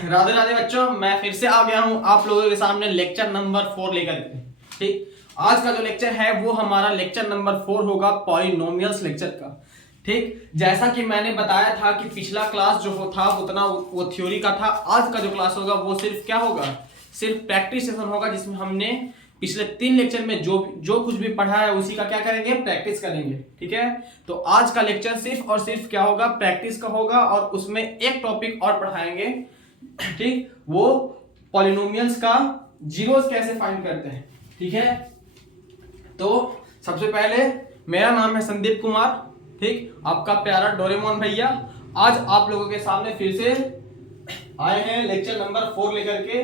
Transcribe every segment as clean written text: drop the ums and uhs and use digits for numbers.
राधे राधे बच्चों, मैं फिर से आ गया हूं आप लोगों के सामने लेक्चर नंबर 4 लेकर के। ठीक, आज का जो लेक्चर है वो हमारा लेक्चर नंबर 4 होगा पॉलिनोमियल्स लेक्चर का। ठीक, जैसा कि मैंने बताया था कि पिछला क्लास जो था उतना वो थ्योरी का था। आज का जो क्लास होगा वो सिर्फ क्या होगा, सिर्फ प्रैक्टिस सेशन होगा, जिसमें हमने पिछले 3 लेक्चर में जो कुछ भी पढ़ा है उसी का क्या करेंगे, प्रैक्टिस करेंगे। ठीक है, तो आज का लेक्चर सिर्फ और सिर्फ क्या होगा, प्रैक्टिस का होगा और उसमें एक टॉपिक और पढ़ाएंगे। ठीक, वो पॉलिनोमियल्स का जीरोस कैसे फाइंड करते हैं। ठीक है, तो सबसे पहले मेरा नाम है संदीप कुमार। ठीक, आपका प्यारा डोरेमोन भैया आज आप लोगों के सामने फिर से आए हैं लेक्चर नंबर 4 लेकर के।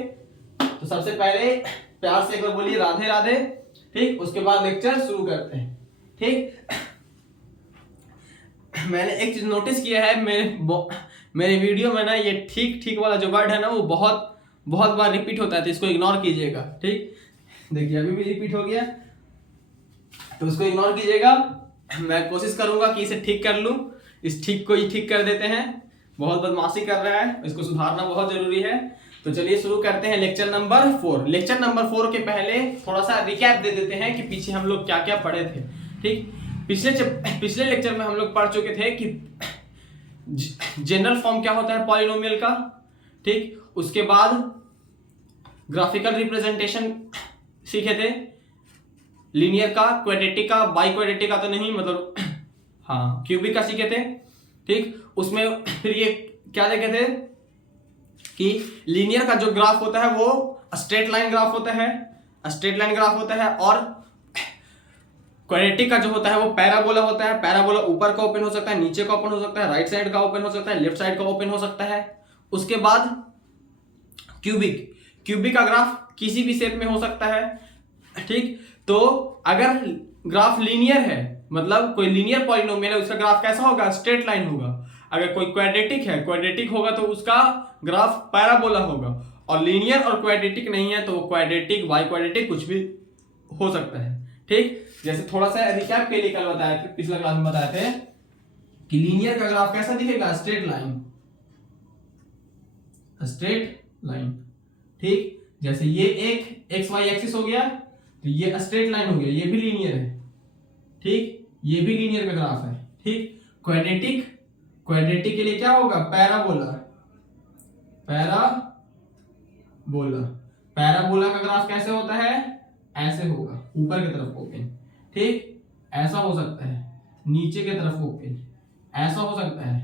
तो सबसे पहले प्यार से एक बार बोलिए राधे राधे। ठीक, उसके बाद लेक्चर शुरू करते हैं। ठीक, मैंने एक चीज नोटिस किया है मेरे वीडियो में ना, ये ठीक ठीक वाला जो वर्ड है ना वो बहुत बहुत बार रिपीट होता है, तो इसको इग्नोर कीजिएगा। ठीक, देखिए अभी भी रिपीट हो गया, तो उसको इग्नोर कीजिएगा। मैं कोशिश करूंगा कि इसे ठीक कर लूं। इस ठीक को ही ठीक कर देते हैं, बहुत बदमाशी कर रहा है, इसको सुधारना बहुत जरूरी है। तो चलिए शुरू करते हैं लेक्चर नंबर 4। लेक्चर नंबर 4 के पहले थोड़ा सा रिकैप दे देते हैं कि पीछे हम लोग क्या क्या पढ़े थे। ठीक, पिछले लेक्चर में हम लोग पढ़ चुके थे कि जनरल फॉर्म क्या होता है पॉलिनोमियल का। ठीक, उसके बाद ग्राफिकल रिप्रेजेंटेशन सीखे थे, लीनियर का, क्वाड्रेटिक का, बाई क्वाड्रेटिक का तो नहीं, मतलब हाँ क्यूबिक का सीखे थे। ठीक, उसमें फिर ये क्या देखे थे कि लीनियर का जो ग्राफ होता है वो स्ट्रेट लाइन ग्राफ होता है, स्ट्रेट लाइन ग्राफ होता है, और क्वाड्रेटिक का जो होता है वो पैराबोला होता है। पैराबोला ऊपर का ओपन हो सकता है, नीचे का ओपन हो सकता है, राइट साइड का ओपन हो सकता है, लेफ्ट साइड का ओपन हो सकता है। उसके बाद क्यूबिक का ग्राफ किसी भी शेप में हो सकता है। ठीक, तो अगर ग्राफ लीनियर है, मतलब कोई लीनियर पॉलिनोमियल है, उसका ग्राफ कैसा होगा, स्ट्रेट लाइन होगा। अगर कोई क्वाड्रेटिक है, क्वाड्रेटिक होगा तो उसका ग्राफ पैराबोला होगा। और लीनियर और क्वाड्रेटिक नहीं है तो क्वाड्रेटिक, बाई क्वाड्रेटिक कुछ भी हो सकता है। ठीक, जैसे थोड़ा सा रिकैप के लिए कल बताया थे, पिछला क्लास में बताए थे कि लीनियर का ग्राफ कैसा दिखेगा, स्ट्रेट लाइन, स्ट्रेट लाइन। ठीक, जैसे ये एक एक्स वाई एक्सिस हो गया तो ये स्ट्रेट लाइन हो गया, ये भी लीनियर है। ठीक, ये भी लीनियर का ग्राफ है। ठीक, क्वाड्रेटिक के लिए क्या होगा, पैराबोला। पैराबोला का ग्राफ कैसे होता है, ऐसे होगा, ऊपर की तरफ ओपन। ठीक, ऐसा हो सकता है, नीचे की तरफ ओपन, ऐसा हो सकता है।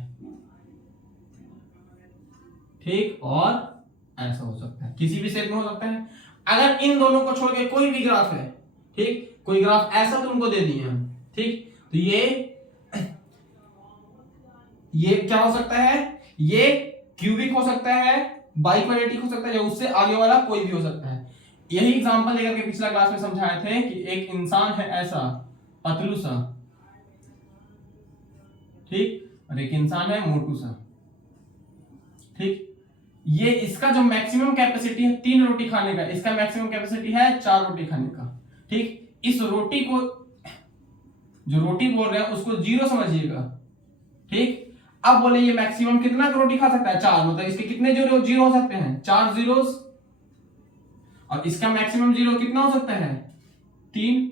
ठीक, और ऐसा हो सकता है, किसी भी शेप में हो सकता है। अगर इन दोनों को छोड़ के कोई भी ग्राफ है, ठीक, कोई ग्राफ ऐसा तुमको दे दिए हम, ठीक, तो ये क्या हो सकता है, ये क्यूबिक हो सकता है, बाई क्वाड्रेटिक हो सकता है, या उससे आगे वाला कोई भी हो सकता है। यही एग्जांपल लेकर के पिछला क्लास में समझाए थे कि एक इंसान है ऐसा पतलू सा, ठीक, और एक इंसान है मोटू सा। ठीक, ये इसका जो मैक्सिमम कैपेसिटी है 3 रोटी खाने का, इसका मैक्सिमम कैपेसिटी है 4 रोटी खाने का। ठीक, इस रोटी को, जो रोटी बोल रहे हैं उसको 0 समझिएगा। ठीक, अब बोले ये मैक्सिमम कितना रोटी खा सकता है, 4, मतलब इसके कितने जीरो हो सकते हैं, 4 जीरोस। और इसका मैक्सिमम 0 कितना हो सकता है, 3।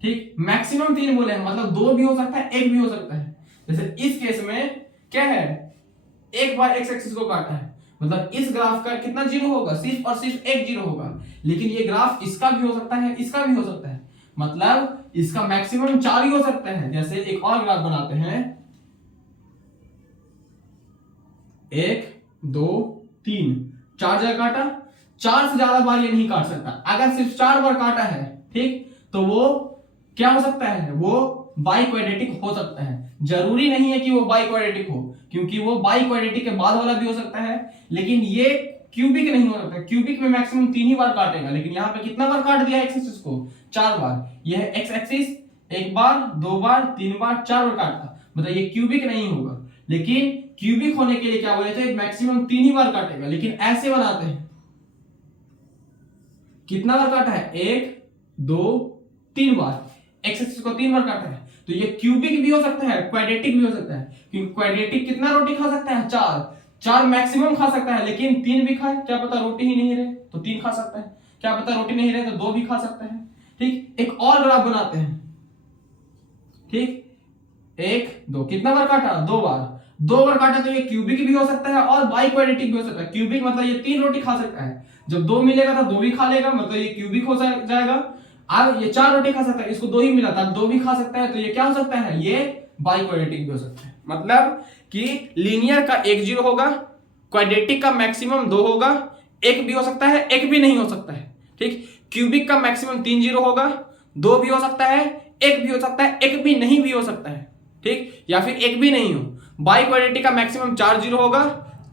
ठीक, मैक्सिमम 3 बोले हैं, मतलब 2 भी हो सकता है, 1 भी हो सकता है। जैसे इस केस में क्या है, एक बार एक्स एक्सिस को काटा है, मतलब इस ग्राफ का कितना 0 होगा, सिर्फ और सिर्फ एक 0 होगा। लेकिन ये ग्राफ इसका भी हो सकता है, इसका भी हो सकता है, मतलब इसका मैक्सिमम 4 ही हो सकता है। जैसे एक और ग्राफ बनाते हैं, 1 2 3, 4 जगह काटा, 4 से ज्यादा बार ये नहीं काट सकता। अगर सिर्फ 4 बार काटा है, ठीक, तो वो क्या हो सकता है, वो बाई क्वाड्रेटिक हो सकता है। जरूरी नहीं है कि वो बाई क्वाड्रेटिक हो, क्योंकि वो बाई क्वाड्रेटिक के बाद वाला भी हो सकता है। लेकिन ये क्यूबिक नहीं हो सकता, क्यूबिक में मैक्सिमम 3 ही बार काटेगा। लेकिन यहाँ पे कितना बार काट दिया एक्स एक्सिस को, 4 बार। यह है एक्स एक्सिस, 1 बार 2 बार 3 बार 4 बार काटता, मतलब ये क्यूबिक नहीं होगा। लेकिन क्यूबिक होने के लिए क्या बोले थे, मैक्सिमम 3 ही बार काटेगा। लेकिन ऐसे बनाते हैं, कितना बार काटा है, 1 2 3 बार, एक्स एक्सिस को 3 बार काटा है। तो ये क्यूबिक भी हो सकता है, क्वाड्रेटिक भी हो सकता है, क्योंकि क्वाड्रेटिक कितना रोटी खा सकता है, 4। 4 मैक्सिमम खा सकता है, लेकिन 3 भी खाए, क्या पता रोटी ही नहीं रहे तो 3 खा सकता है, क्या पता रोटी नहीं रहे तो 2 भी खा सकता है। ठीक, एक और ग्राफ बनाते हैं। ठीक, 1 2 कितना बार काटा? 2 बार। 2 बार काटा तो ये क्यूबिक भी हो सकता है और बाई क्वाड्रेटिक भी हो सकता है। क्यूबिक मतलब ये 3 रोटी खा सकता है, जब 2 मिलेगा तो 2 भी खा लेगा, मतलब ये क्यूबिक हो जाएगा। अब ये 4 रोटी खा सकता है, इसको 2 ही मिला था, 2 भी खा सकता है, तो ये क्या हो सकता है? ये बाई क्वाड्रेटिक भी हो सकता है। मतलब कि लीनियर का 1 0 होगा, क्वाड्रेटिक का मैक्सिमम 2 होगा, 1 भी हो सकता है, 1 भी नहीं हो सकता है। ठीक, क्यूबिक का मैक्सिमम 3 0 होगा, 2 भी हो सकता है, 1 भी हो सकता है, 1 भी नहीं भी हो सकता है। ठीक, या फिर 1 भी नहीं हो। बाई क्वाड्रेटिक का मैक्सिमम 4 0 होगा,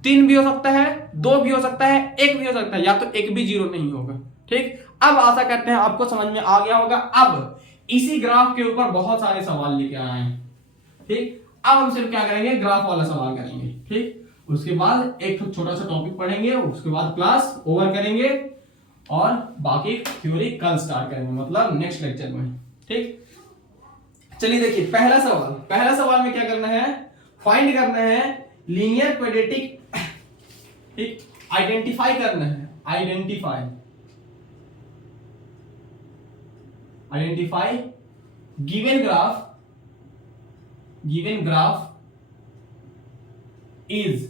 3 भी हो सकता है, 2 भी हो सकता है, 1 भी हो सकता है, या तो 1 भी 0 नहीं होगा। ठीक, अब आशा करते हैं आपको समझ में आ गया होगा। अब इसी ग्राफ के ऊपर बहुत सारे सवाल लेके आए हैं। ठीक, अब हम सिर्फ क्या करेंगे? ग्राफ वाला सवाल करेंगे। ठीक, उसके बाद एक छोटा सा टॉपिक पढ़ेंगे, उसके बाद क्लास ओवर करेंगे और बाकी थ्योरी कल स्टार्ट करेंगे, मतलब नेक्स्ट लेक्चर में। ठीक, चलिए देखिए पहला सवाल में क्या करना है? फाइंड करना है लीनियर क्वाड्रेटिक। ठीक, आइडेंटिफाई करना है, identify given graph is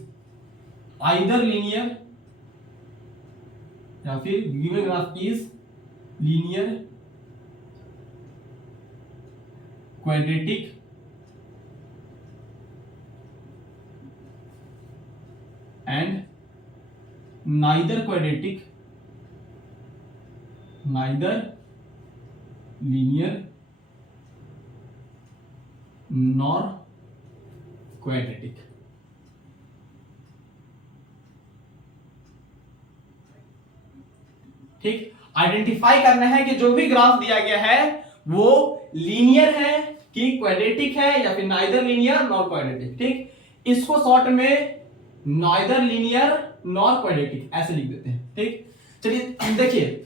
either linear या फिर given graph is linear quadratic and neither linear nor quadratic। ठीक, आइडेंटिफाई करना है कि जो भी ग्राफ दिया गया है वो लीनियर है कि क्वाड्रेटिक है या फिर नाइदर लीनियर नॉर क्वाड्रेटिक। ठीक, इसको शॉर्ट में नाइदर लीनियर नॉर क्वाड्रेटिक ऐसे लिख देते हैं। ठीक, चलिए देखिए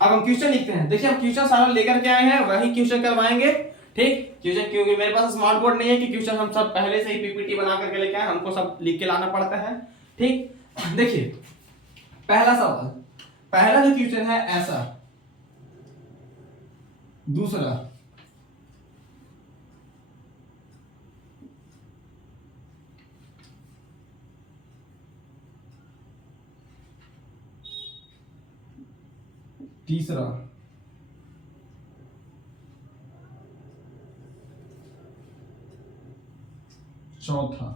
अब हम क्वेश्चन लिखते हैं। देखिए हम क्वेश्चन सारा लेकर के आए हैं, वही क्वेश्चन करवाएंगे। ठीक, क्वेश्चन क्योंकि मेरे पास स्मार्ट बोर्ड नहीं है कि क्वेश्चन हम सब पहले से ही पीपीटी बना करके लेके आए, हमको सब लिख के लाना पड़ता है। ठीक, देखिए पहला सवाल, पहला जो क्वेश्चन है ऐसा, दूसरा, तीसरा, चौथा,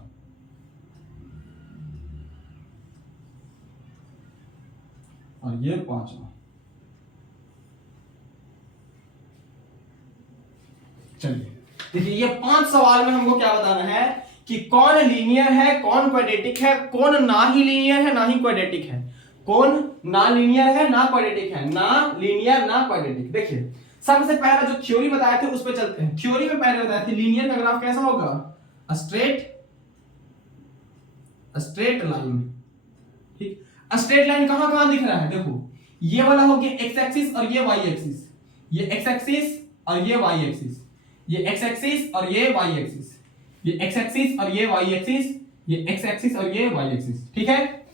और ये पांचवा। चलिए देखिए ये 5 सवाल में हमको क्या बताना है कि कौन लीनियर है, कौन क्वाड्रेटिक है, कौन ना ही लीनियर है ना ही क्वाड्रेटिक है, कौन ना लीनियर है ना क्वाड्रेटिक है, ना लीनियर ना क्वाड्रेटिक। देखिए सबसे पहला जो थ्योरी बताए थे उस पर चलते हैं। थ्योरी में पहले बताए थे लीनियर का ग्राफ कैसा होगा? Straight line. ठीक, स्ट्रेट लाइन कहां कहां दिख रहा है? देखो ये वाला हो गया एक्स एक्सिस और ये वाई एक्सिस, ये एक्स एक्सिस और ये वाई एक्सिस, ये एक्स एक्सिस और ये वाई एक्सिस, ये एक्स एक्सिस और ये वाई एक्सिस, ये एक्स एक्सिस और ये वाई एक्सिस। ठीक है,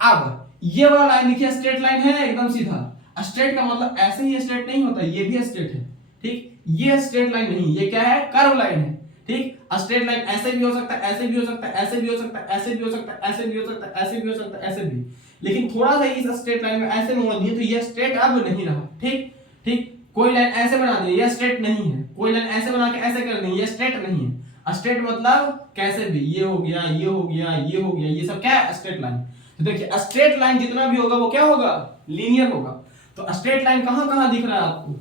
अब ये वाला लाइन देखिए स्ट्रेट लाइन है एकदम सीधा। स्ट्रेट का मतलब ऐसे ही स्ट्रेट नहीं होता, ये भी स्ट्रेट है। ठीक, ये स्ट्रेट लाइन नहीं, ये क्या है? कर्व लाइन है। ठीक, स्ट्रेट लाइन ऐसे भी हो सकता है, ऐसे भी हो सकता है, ऐसे भी हो सकता है, ऐसे भी हो सकता है, ऐसे भी हो सकता है, ऐसे भी हो सकता है, ऐसे भी, लेकिन थोड़ा सा इस स्ट्रेट लाइन में ऐसे मोड़ दिए तो ये स्ट्रेट अब नहीं रहा। ठीक ठीक, कोई लाइन ऐसे बना दी ये स्ट्रेट नहीं है, कोई लाइन ऐसे बना के ऐसे कर दी ये स्ट्रेट नहीं है। स्ट्रेट मतलब कैसे भी, ये हो गया, ये हो गया, ये हो गया, ये सब क्या है? Straight line. तो देखिए स्ट्रेट लाइन जितना भी होगा वो क्या होगा? लीनियर होगा। तो स्ट्रेट लाइन कहां कहां दिख रहा है आपको?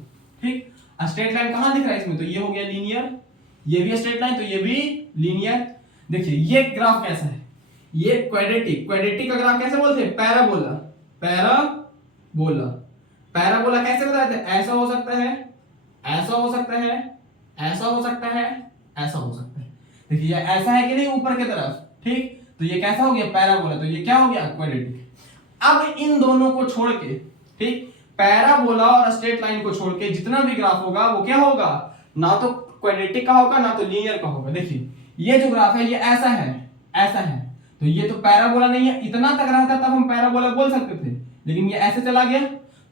ठीक, स्ट्रेट लाइन कहां दिख रहा है इसमें? तो ये हो गया लीनियर, ये भी स्ट्रेट लाइन तो ये भी लीनियर। देखिए ये ग्राफ कैसा है? ये क्वाड्रेटिक का ग्राफ कैसे बोलते हैं? पैराबोला। पैराबोला कैसे बताते हैं? ऐसा हो सकता है, ऐसा हो सकता है, ऐसा हो सकता है, ऐसा हो सकता है। देखिए ये ऐसा है कि नहीं ऊपर की तरफ? ठीक, तो ये कैसा हो गया? पैराबोला। तो ये क्या हो गया? क्वाड्रेटिक। अब इन दोनों को छोड़ के, ठीक, पैराबोला और स्ट्रेट लाइन को छोड़ के जितना भी ग्राफ होगा वो क्या होगा? ना तो क्वाड्रेटिक का होगा ना तो लीनियर का होगा। देखिए ये जो ग्राफ है ये ऐसा है, ऐसा है, तो ये तो पैराबोला नहीं है, इतना तक रहता तब हम पैराबोला बोल सकते थे, लेकिन ये ऐसे चला गया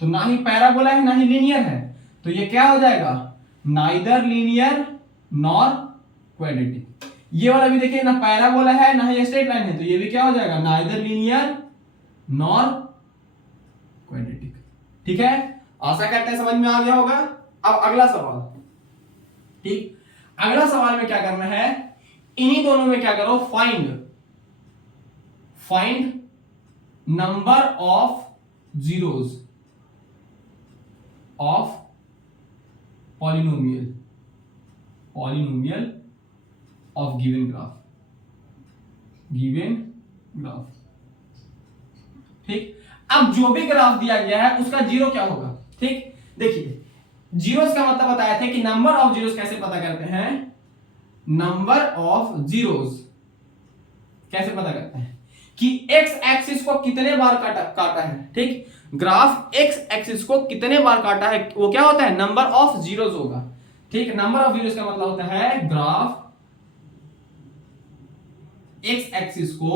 तो ना ही पैराबोला है ना ही लीनियर है, तो ये क्या हो जाएगा, नाइदर लीनियर नॉर क्वाड्रेटिक। ये वाला भी देखिए ना पैराबोला है ना ही स्ट्रेट लाइन है, तो ये भी क्या हो जाएगा, नाइदर लीनियर नॉर क्वाड्रेटिक। ठीक है, आशा करते हैं समझ में आ गया होगा। अब अगला सवाल, ठीक, अगला सवाल में क्या करना है, इन्हीं दोनों में क्या करो, find number of zeros of polynomial of given graph. ठीक, अब जो भी ग्राफ दिया गया है उसका जीरो क्या होगा। ठीक, देखिए जीरोस का मतलब बताया था कि नंबर ऑफ जीरोस कैसे पता करते हैं, नंबर ऑफ जीरोस कैसे पता करते हैं कि एक्स एक्सिस को कितने बार काटा है। ठीक, ग्राफ एक्स एक्सिस को कितने बार काटा है वो क्या होता है, नंबर ऑफ जीरोस होगा। ठीक, नंबर ऑफ जीरोस का मतलब होता है ग्राफ एक्स एक्सिस को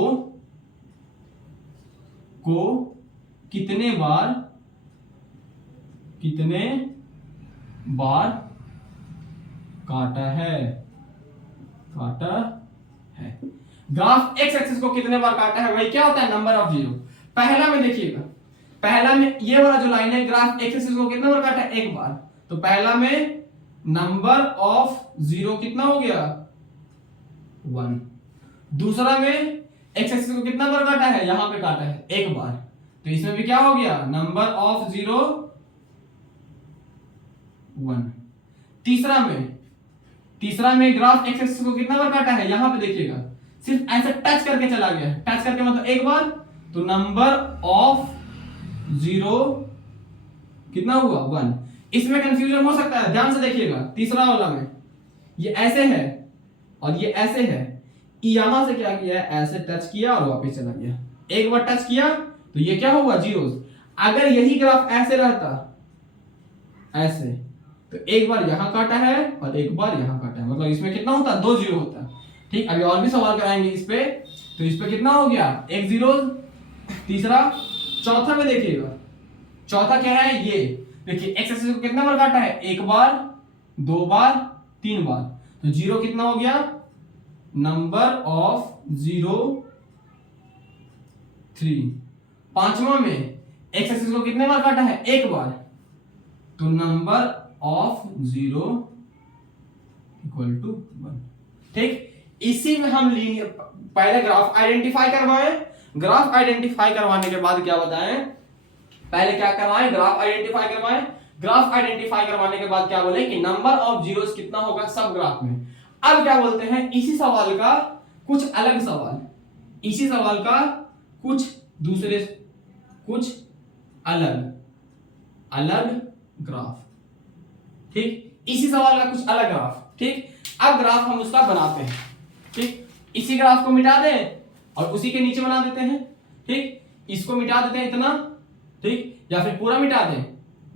कितने बार काटा है। ग्राफ एक्स एक्सिस को कितने बार काटा है, वही क्या होता है, नंबर ऑफ जीरो। पहला में देखिएगा, पहला में ये वाला जो लाइन है, ग्राफ एक्स एक्सिस को कितने बार काटा है, एक बार, तो पहला में नंबर ऑफ जीरो कितना हो गया, 1। दूसरा में एक्स एक्सिस को कितना बार काटा है, यहां पे काटा है एक बार, तो इसमें भी क्या हो गया, नंबर ऑफ जीरो 1। तीसरा में ग्राफ एक्स एक्सिस को कितना बार काटा है, यहां पे देखिएगा सिर्फ ऐसे टच करके चला गया, टच करके मतलब एक बार, तो नंबर ऑफ जीरो कितना हुआ, 1। इसमें कंफ्यूजन हो सकता है, ध्यान से देखिएगा, तीसरा वाला में ये ऐसे है और ये ऐसे है, यहां से क्या किया है, ऐसे टच किया और वापस चला गया, एक बार टच किया तो ये क्या हुआ, जीरोस। अगर यही ग्राफ ऐसे रहता, ऐसे, तो एक बार यहां काटा है और एक बार यहां काटा है, मतलब इसमें कितना होता है, 2 जीरो होता है। ठीक, अभी और भी सवाल कराएंगे इस पे, तो इस पे कितना हो गया, एक जीरो, तीसरा, चौथा में देखिएगा, चौथा क्या है, ये देखिए एक्स एक्सिस को कितना बार काटा है, एक बार, 2 बार, 3 बार, तो जीरो कितना हो गया, नंबर ऑफ जीरो 3। पांचवा में एक्स एक्सिस को कितने बार काटा है, एक बार, तो number of zero equal to 1। ठीक, इसी में हम लीनियर, पहले ग्राफ आइडेंटिफाई करवाएं, ग्राफ आइडेंटिफाई करवाने के बाद क्या बताएं, पहले क्या करवाएं, ग्राफ आइडेंटिफाई करवाएं, ग्राफ आइडेंटिफाई करवाने के बाद क्या बोले कि नंबर ऑफ जीरोस कितना होगा सब ग्राफ में। अब क्या बोलते हैं, इसी सवाल का कुछ अलग सवाल, इसी सवाल का कुछ दूसरे, कुछ अलग ग्राफ। ठीक, इसी सवाल का कुछ अलग ग्राफ। ठीक, अब ग्राफ हम उसका बनाते हैं। ठीक, इसी ग्राफ को मिटा दें और उसी के नीचे बना देते हैं। ठीक, इसको मिटा देते हैं इतना, ठीक, या फिर पूरा मिटा दें,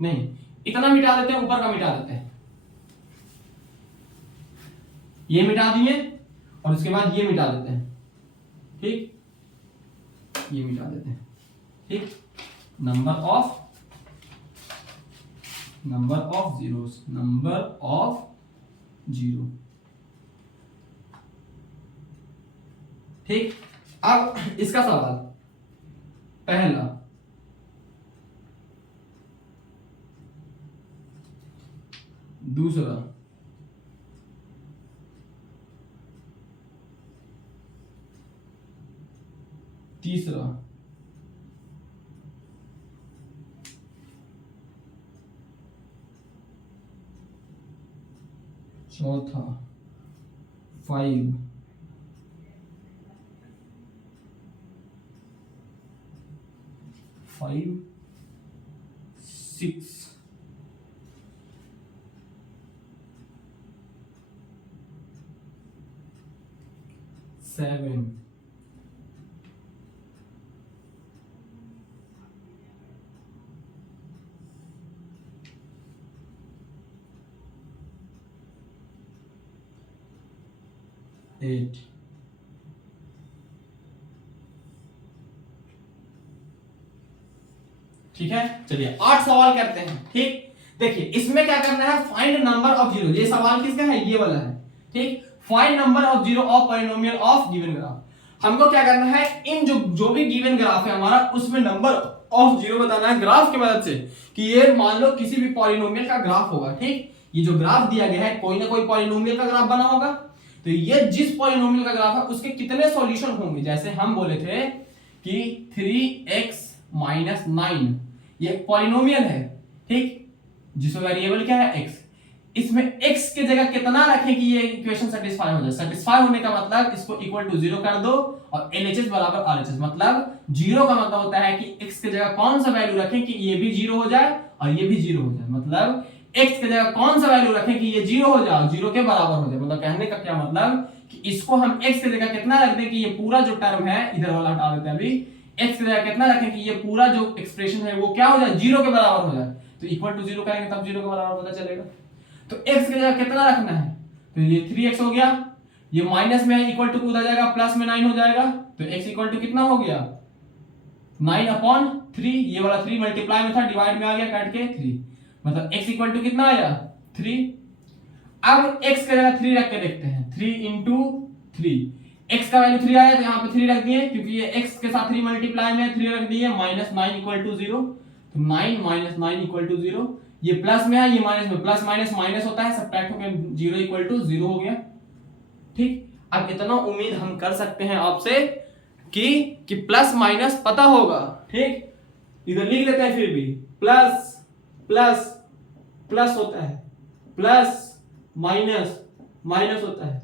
नहीं इतना मिटा देते हैं, ऊपर का मिटा देते हैं, ये मिटा दिए और उसके बाद ये मिटा देते हैं। ठीक, ये मिटा देते हैं। ठीक, number of zeros, number of zero. ठीक, अब इसका सवाल, पहला, दूसरा, तीसरा, चौथा, 5, 6, 7, 8, ठीक है, चलिए 8 सवाल करते हैं। ठीक, देखिए इसमें क्या करना है, फाइंड नंबर ऑफ जीरो। ये सवाल किसका है, ये वाला है। ठीक, find number of zero of polynomial of given graph. हमको क्या करना है, इन जो भी गिवन ग्राफ है हमारा, उसमें नंबर ऑफ जीरो बताना है ग्राफ की मदद से, कि ये मान लो किसी भी पॉलिनोमियल का ग्राफ होगा। ठीक, ये जो ग्राफ दिया गया है कोई ना कोई पॉलिनोमियल का ग्राफ बना होगा, तो ये जिस पॉलिनोमियल का ग्राफ है उसके कितने सॉल्यूशन होंगे। जैसे हम बोले थे कि 3x - 9 ये एक पॉलिनोमियल है। ठीक, जिसमें वेरिएबल क्या है, x। इसमें x की जगह कितना रखें कि ये इक्वेशन सेटिस्फाई हो जाए। सेटिस्फाई होने का मतलब इसको इक्वल टू 0 कर दो और LHS बराबर RHS। मतलब 0 का मतलब होता है कि x की जगह कौन सा वैल्यू रखें कि ये भी 0 हो जाए और ये भी 0 हो जाए। मतलब x की जगह कौन सा वैल्यू रखें कि ये 0 हो जाए, 0 के बराबर हो जाए। मतलब कहने का क्या मतलब कि इसको हम x की जगह कितना रख दें कि ये पूरा जो टर्म है, इधर वाला हटा देते हैं अभी, x की जगह कितना रखें कि ये पूरा जो एक्सप्रेशन है वो क्या हो जाए, 0 के बराबर हो जाए। तो इक्वल टू 0 करेंगे तब 0 के बराबर पता चलेगा। तो x की जगह कितना रखना है, तो ये 3x हो गया, ये माइनस में है इक्वल टू कूदा जाएगा, प्लस में 9 हो जाएगा। तो x इक्वल टू कितना हो गया, 9/3। ये वाला 3 मल्टीप्लाई में था, डिवाइड में आ गया काट के 3। मतलब x इक्वल टू कितना आया, 3। अब x की जगह 3 रख के देखते हैं, 3 × 3। x का वैल्यू 3 आया तो यहाँ पे 3 रख दिए, क्योंकि ये x के साथ 3 मल्टीप्लाई में 3 रख दिए। -9 = 0, तो 9 - 9 = 0। ये प्लस में है, ये माइनस में, प्लस माइनस माइनस होता है, सब्ट्रैक्ट होकर 0 = 0 हो गया। ठीक, अब इतना उम्मीद हम कर सकते हैं आपसे कि प्लस माइनस पता होगा। ठीक, इधर लिख लेते हैं, फिर भी प्लस प्लस प्लस होता है, प्लस माइनस माइनस होता है,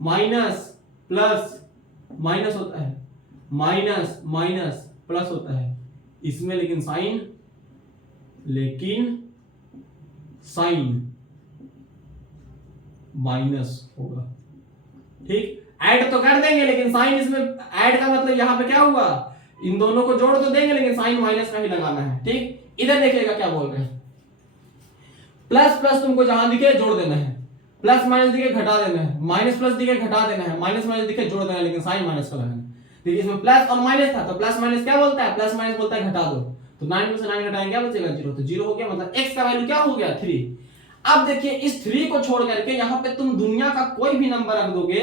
माइनस प्लस माइनस होता है, माइनस माइनस प्लस होता है। इसमें लेकिन साइन माइनस होगा। ठीक, ऐड तो कर देंगे लेकिन साइन इसमें ऐड का मतलब यहां पे क्या हुआ, इन दोनों को जोड़ तो देंगे लेकिन साइन माइनस का ही लगाना है। ठीक, इधर देखिएगा क्या बोल रहे हैं, प्लस प्लस तुमको जहां दिखे जोड़ देना है, प्लस माइनस दिखे घटा देना है, माइनस प्लस दिखे घटा देना है, माइनस माइनस दिखे जोड़ देना है, लेकिन साइन माइनस का लगाना है। देखिए इसमें प्लस और माइनस था, तो प्लस माइनस क्या बोलता है, प्लस माइनस बोलता है घटा दो। तो 9 में से 9 घटाएंगे क्या बचेगा, 0। तो 0 हो गया, मतलब x का वैल्यू क्या हो गया, 3। अब देखिए इस 3 को छोड़ करके यहाँ पे तुम दुनिया का कोई भी नंबर रख दोगे,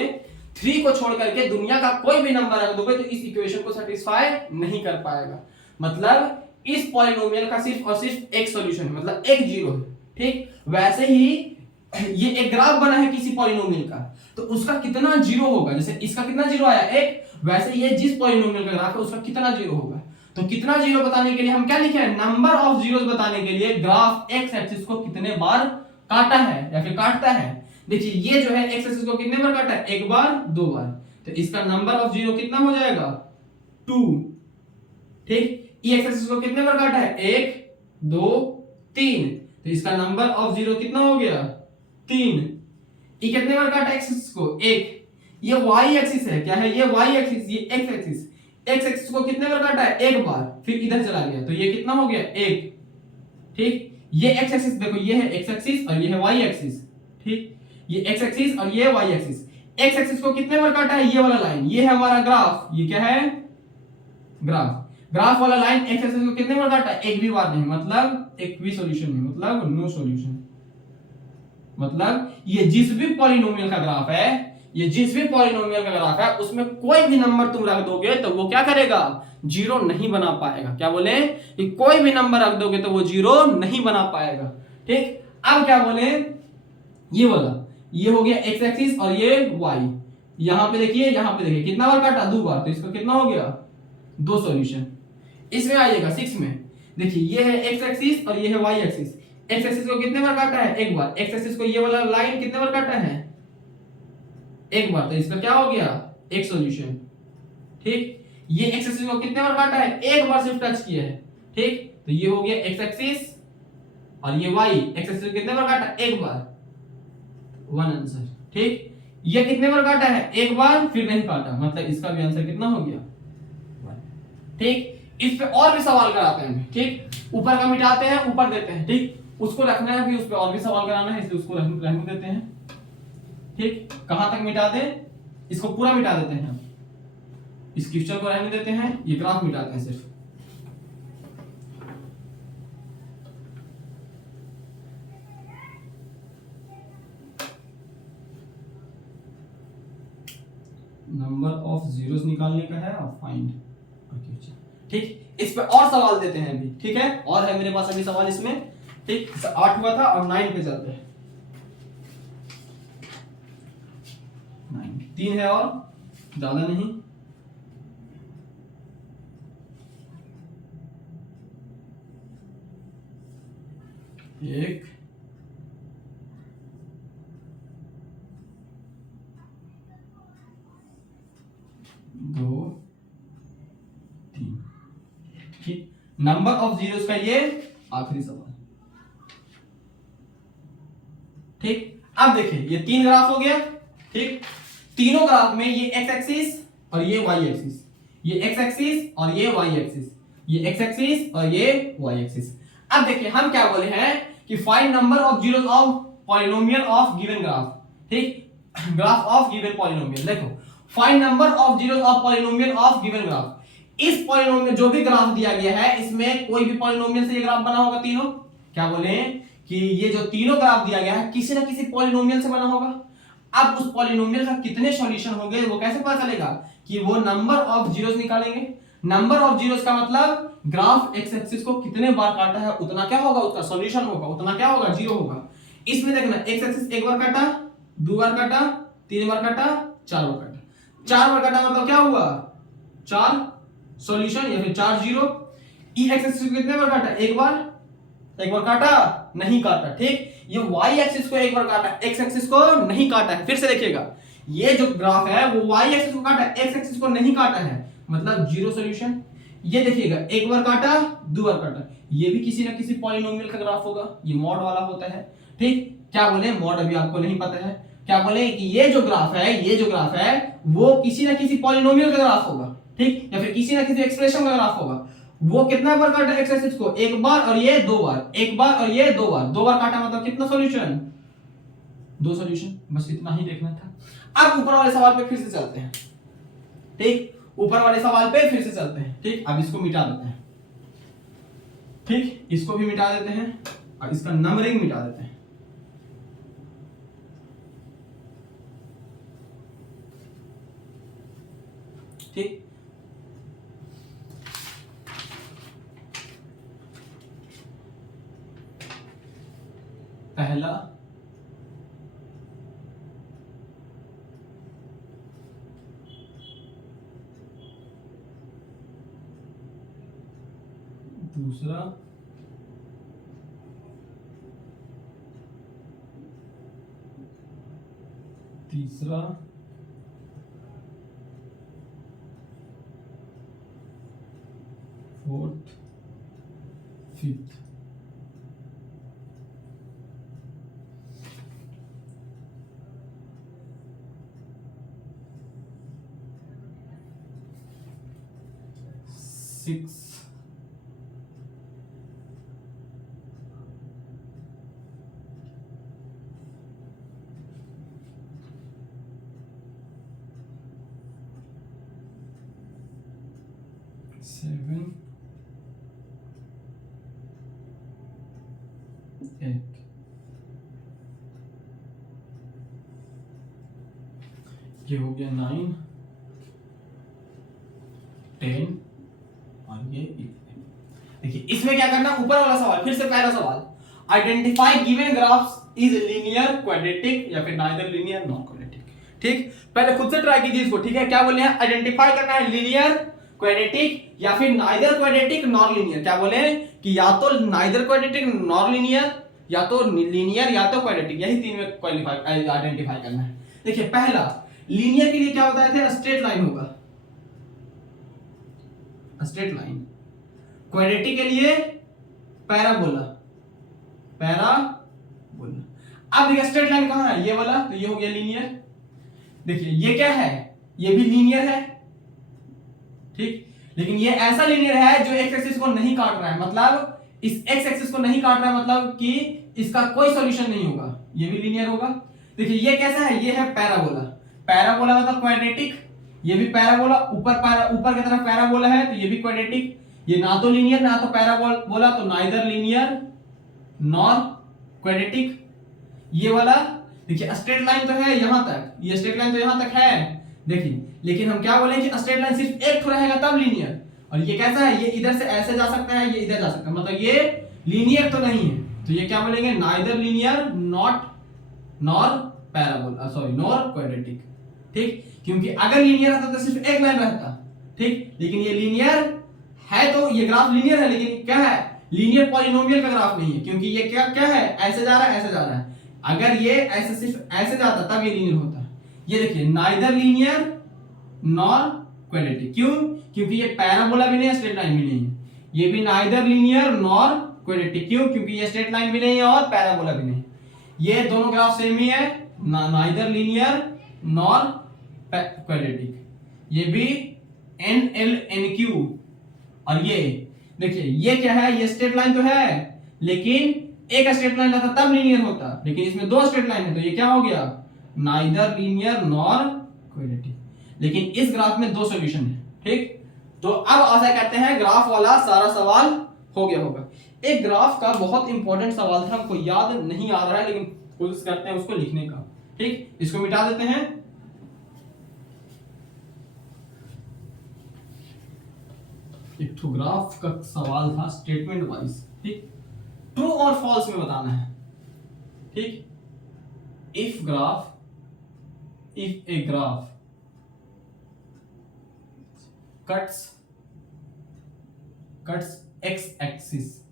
3 को छोड़ करके दुनिया का कोई भी नंबर रख दोगे तो इस इक्वेशन को सेटिस्फाई नहीं कर पाएगा। मतलब इस पॉलिनोमियल का सिर्फ और सिर्फ एक सॉल्यूशन है, मतलब एक 0 है। ठीक, वैसे ही ये एक ग्राफ बना है किसी पॉलिनोमियल का, तो उसका कितना 0 होगा। जैसे इसका कितना 0 आया, 1, वैसे ये जिस पॉलिनोमियल का ग्राफ है उसका कितना 0 होगा। तो कितना 0 बताने के लिए हम क्या लिखे हैं, नंबर ऑफ जीरोस बताने के लिए ग्राफ एक्स एक्सिस को कितने बार काटा है या फिर काटता है। देखिए ये जो है एक्स एक्सिस को कितने बार काटा है, 1 बार 2 बार, तो इसका नंबर ऑफ जीरो कितना हो जाएगा, 2। ठीक, ये एक्स एक्सिस को कितने बार काटा है, 1 2 3, तो इसका नंबर ऑफ जीरो कितना हो गया, 3। ये कितने बार काटा एक्स एक्सिस को, 1। ये वाई एक्सिस है, क्या है ये वाई एक्सिस, ये एक्स एक्सिस, एक्स एक्सिस को कितने बार काटा है, 1 बार, फिर इधर चला गया, तो ये कितना हो गया, 1। ठीक, ये एक्स एक्सिस देखो, ये है एक्स एक्सिस और ये है वाई एक्सिस। ठीक, ये एक्स एक्सिस और ये वाई एक्सिस। एक्स एक्सिस को कितने बार काटा है, ये वाला लाइन, ये है हमारा ग्राफ, ये क्या है, ग्राफ वाला लाइन एक्स एक्सिस को कितने बार काटा है, एक भी बार नहीं, मतलब एक भी सॉल्यूशन नहीं, मतलब नो सॉल्यूशन। मतलब ये जिस भी पॉलिनोमियल का ग्राफ है, ये जिस भी पॉलिनोमियल का ग्राफ है उसमें कोई भी नंबर तुम रख दोगे तो वो क्या करेगा, 0 नहीं बना पाएगा। क्या बोले कि कोई भी नंबर रख दोगे तो वो 0 नहीं बना पाएगा। ठीक, अब क्या बोले, ये वाला, ये हो गया एक्स एक्सिस और ये वाई। यहां पे देखिए, यहां पे देखिए कितना बार काटा, 2 बार, तो इसका कितना हो गया, 2 सॉल्यूशन। इसमें आइएगा 6 में, देखिए ये है एक्स एक्सिस और ये है वाई एक्सिस। एक्स एक्सिस को कितने बार काटा है, 1 बार। एक्स एक्सिस को ये वाला लाइन कितने बार काटा है, 1 बार, तो इसका क्या हो गया, एक सॉल्यूशन। ठीक, ये एक्स एक्सिस को कितने बार काटा है, 1 बार सिर्फ टच किया है। ठीक, तो ये हो गया एक्स एक्सिस और ये वाई। एक्स एक्सिस को कितने बार काटा, 1 बार, 1 आंसर। ठीक, ये कितने बार काटा है, 1 बार, फिर नहीं काटा, मतलब इसका भी आंसर कितना हो गया, 1। ठीक, इस पे और भी सवाल कराते हैं। ठीक, ऊपर का मिटाते हैं, ऊपर देते हैं। ठीक, उसको रखना है भी, उस पे और भी सवाल कराना है, इसलिए उसको रहने देते हैं। ठीक, कहां तक मिटा दे, इसको पूरा मिटा देते हैं, इस क्वेश्चन को रहने देते हैं, ये ग्राफ मिटाते हैं सिर्फ। नंबर ऑफ जीरोस निकालने का है और फाइंड। ठीक, इस पे और सवाल देते हैं अभी, ठीक है, और है मेरे पास अभी सवाल इसमें। ठीक, 8 हुआ था और 9 पे चलते हैं। 3 है और ज्यादा नहीं। एक, दो, तीन। ठीक, नंबर ऑफ जीरोस का ये आखिरी सवाल। ठीक, अब देखिए ये 3 ग्राफ हो गया। ठीक, तीनों ग्राफ में ये एक्स एक्सिस और ये वाई एक्सिस, ये एक्स एक्सिस और ये वाई एक्सिस, ये एक्स एक्सिस और ये वाई एक्सिस। अब देखिए हम क्या बोले हैं कि find number of zeros of polynomial of given graph. ठीक, ग्राफ ऑफ गिवन पॉलिनोमियल। देखो, find number of zeros of polynomial of given graph. इस पॉलिनोमियल जो भी ग्राफ दिया गया है इसमें कोई भी पॉलिनोमियल से ये ग्राफ बना होगा। तीनों क्या बोले कि ये जो तीनों ग्राफ दिया गया है किसी ना किसी पॉलिनोमियल से बना होगा। अब उस पॉलिनोमियल का कितने सॉल्यूशन होंगे वो कैसे पता चलेगा कि वो नंबर ऑफ जीरोस निकालेंगे। नंबर ऑफ जीरोस का मतलब ग्राफ एक्स एक्सिस को कितने बार काटा है उतना क्या होगा उसका सॉल्यूशन होगा, उतना क्या होगा, 0 होगा। इसमें देखना एक्स एक्सिस एक बार काटा, 2 बार काटा, 3 बार काटा, 4 बार काटा। 4 बार काटा मतलब क्या हुआ, 4 सॉल्यूशन या फिर 4 0। ई एक्स एक्सिस को कितने बार काटा, एक बार काटा, नहीं काटा। ठीक, ये y एक्सिस को एक बार काटा, x एक्सिस को नहीं काटा है। फिर से देखिएगा, ये जो ग्राफ है वो y एक्सिस को काटा, x एक्सिस को नहीं काटा है, मतलब 0 सॉल्यूशन। ये देखिएगा, एक बार काटा, 2 बार काटा, ये भी किसी ना किसी पॉलिनोमियल का ग्राफ होगा, ये मॉड वाला होता है। ठीक, क्या बोले, मॉड अभी आपको नहीं पता है, क्या बोले कि ये जो ग्राफ है वो किसी ना किसी पॉलिनोमियल का ग्राफ होगा। ठीक, या फिर किसी ना किसी एक्सप्रेशन का ग्राफ होगा। वो कितना बार काटा एक्स एक्सिस को, एक बार और ये 2 बार, एक बार और ये 2 बार, 2 बार काटा मतलब कितना सॉल्यूशन, 2 सॉल्यूशन। बस इतना ही देखना था। अब ऊपर वाले सवाल पे फिर से चलते हैं। ठीक, ऊपर वाले सवाल पे फिर से चलते हैं। ठीक, अब इसको मिटा देते हैं। ठीक, इसको भी मिटा देते हैं और इसका नंबरिंग मिटा देते हैं। ठीक, पहला, दूसरा, तीसरा, fourth, fifth. Six, seven, eight. ये हो गया 9, 10 और ये 11। देखिए इसमें क्या करना, ऊपर वाला सवाल फिर से पहला सवाल, identify given graphs is linear, quadratic या फिर नाइदर लीनियर नॉर क्वाड्रेटिक। ठीक, पहले खुद से ट्राई कीजिए इसको। ठीक है, क्या बोले हैं, आइडेंटिफाई करना है लीनियर, क्वाड्रेटिक या फिर नाइदर क्वाड्रेटिक नॉर लीनियर। क्या बोले कि या तो नाइदर क्वाड्रेटिक नॉर लीनियर, या तो लीनियर या तो क्वाड्रेटिक, यही तीन में क्वालिफाई आइडेंटिफाई करना है। देखिए पहला, लीनियर के लिए क्या बताए थे, स्ट्रेट लाइन होगा, स्ट्रेट लाइन। क्वाड्रेटिक के लिए पैराबोला, पैराबोला। अब देखिए स्ट्रेट लाइन कहां है, ये वाला, तो ये हो गया लीनियर। देखिए ये क्या है, ये भी लीनियर है। ठीक, लेकिन ये ऐसा लीनियर है जो एक्स एक्सिस को नहीं काट रहा है, मतलब इस एक्स एक्सिस को नहीं काट रहा है, मतलब कि इसका कोई सॉल्यूशन नहीं होगा, ये भी लीनियर होगा। देखिए ये कैसा है, ये है पैराबोला। पैराबोला मतलब क्वाड्रेटिक, ये भी पैराबोला, ऊपर की तरफ पैराबोला है तो ये भी क्वाड्रेटिक। ये ना तो लीनियर ना तो पैराबोला, तो नाइदर लीनियर नॉर क्वाड्रेटिक। ये वाला देखिए स्ट्रेट लाइन तो है यहां तक, ये स्ट्रेट लाइन तो यहां तक है, देखिए, लेकिन हम क्या बोलेंगे कि स्ट्रेट लाइन सिर्फ एक ठो रहेगा तब लीनियर, और ये कैसा है, ये इधर से ऐसे जा सकता है, ये इधर जा सकता है, मतलब ये लीनियर तो नहीं है, तो ये क्या बोलेंगे, neither linear not nor parabola, sorry nor quadratic. ठीक, क्योंकि अगर लीनियर रहता तो सिर्फ एक लाइन रहता। ठीक, लेकिन ये लीनियर है, तो ये ग्राफ लीनियर है, लेकिन क्या है, लीनियर पॉलिनोमियल का ग्राफ नहीं है, क्योंकि ये क्या क्या है, ऐसे जा रहा है, ऐसे जा रहा है। अगर ये ऐसे सिर्फ ऐसे जाता तब ये लीनियर होता। ये देखिए, नाइदर लीनियर नॉर क्वाड्रेटिक, क्यों, क्योंकि ये पैराबोला भी नहीं है, स्ट्रेट लाइन भी नहीं है। ये भी नाइदर लीनियर नॉर क्वाड्रेटिक, क्यों, क्योंकि ये स्ट्रेट लाइन भी नहीं है और पैराबोला भी नहीं। ये दोनों ग्राफ सेम ही है, नाइदर लीनियर नॉर क्वाड्रेटिक। ये भी एन एल एन क्यू, और ये देखिए, ये क्या है, ये स्ट्रेट लाइन तो है, लेकिन एक स्ट्रेट लाइन रहता तब लीनियर होता, लेकिन इसमें दो स्ट्रेट लाइन है, तो ये क्या हो गया, नाइदर लीनियर नॉर क्वाड्रेटिक। लेकिन इस ग्राफ में दो सॉल्यूशन है। ठीक, तो अब आशा करते हैं ग्राफ वाला सारा सवाल हो गया होगा। एक ग्राफ का बहुत इंपॉर्टेंट सवाल था, हमको याद नहीं आ रहा है, लेकिन कोशिश करते हैं उसको लिखने का। ठीक, इसको मिटा देते हैं। एक तो ग्राफ का सवाल था स्टेटमेंट वाइज। ठीक, ट्रू और फॉल्स में बताना है। ठीक, if a graph cuts x axis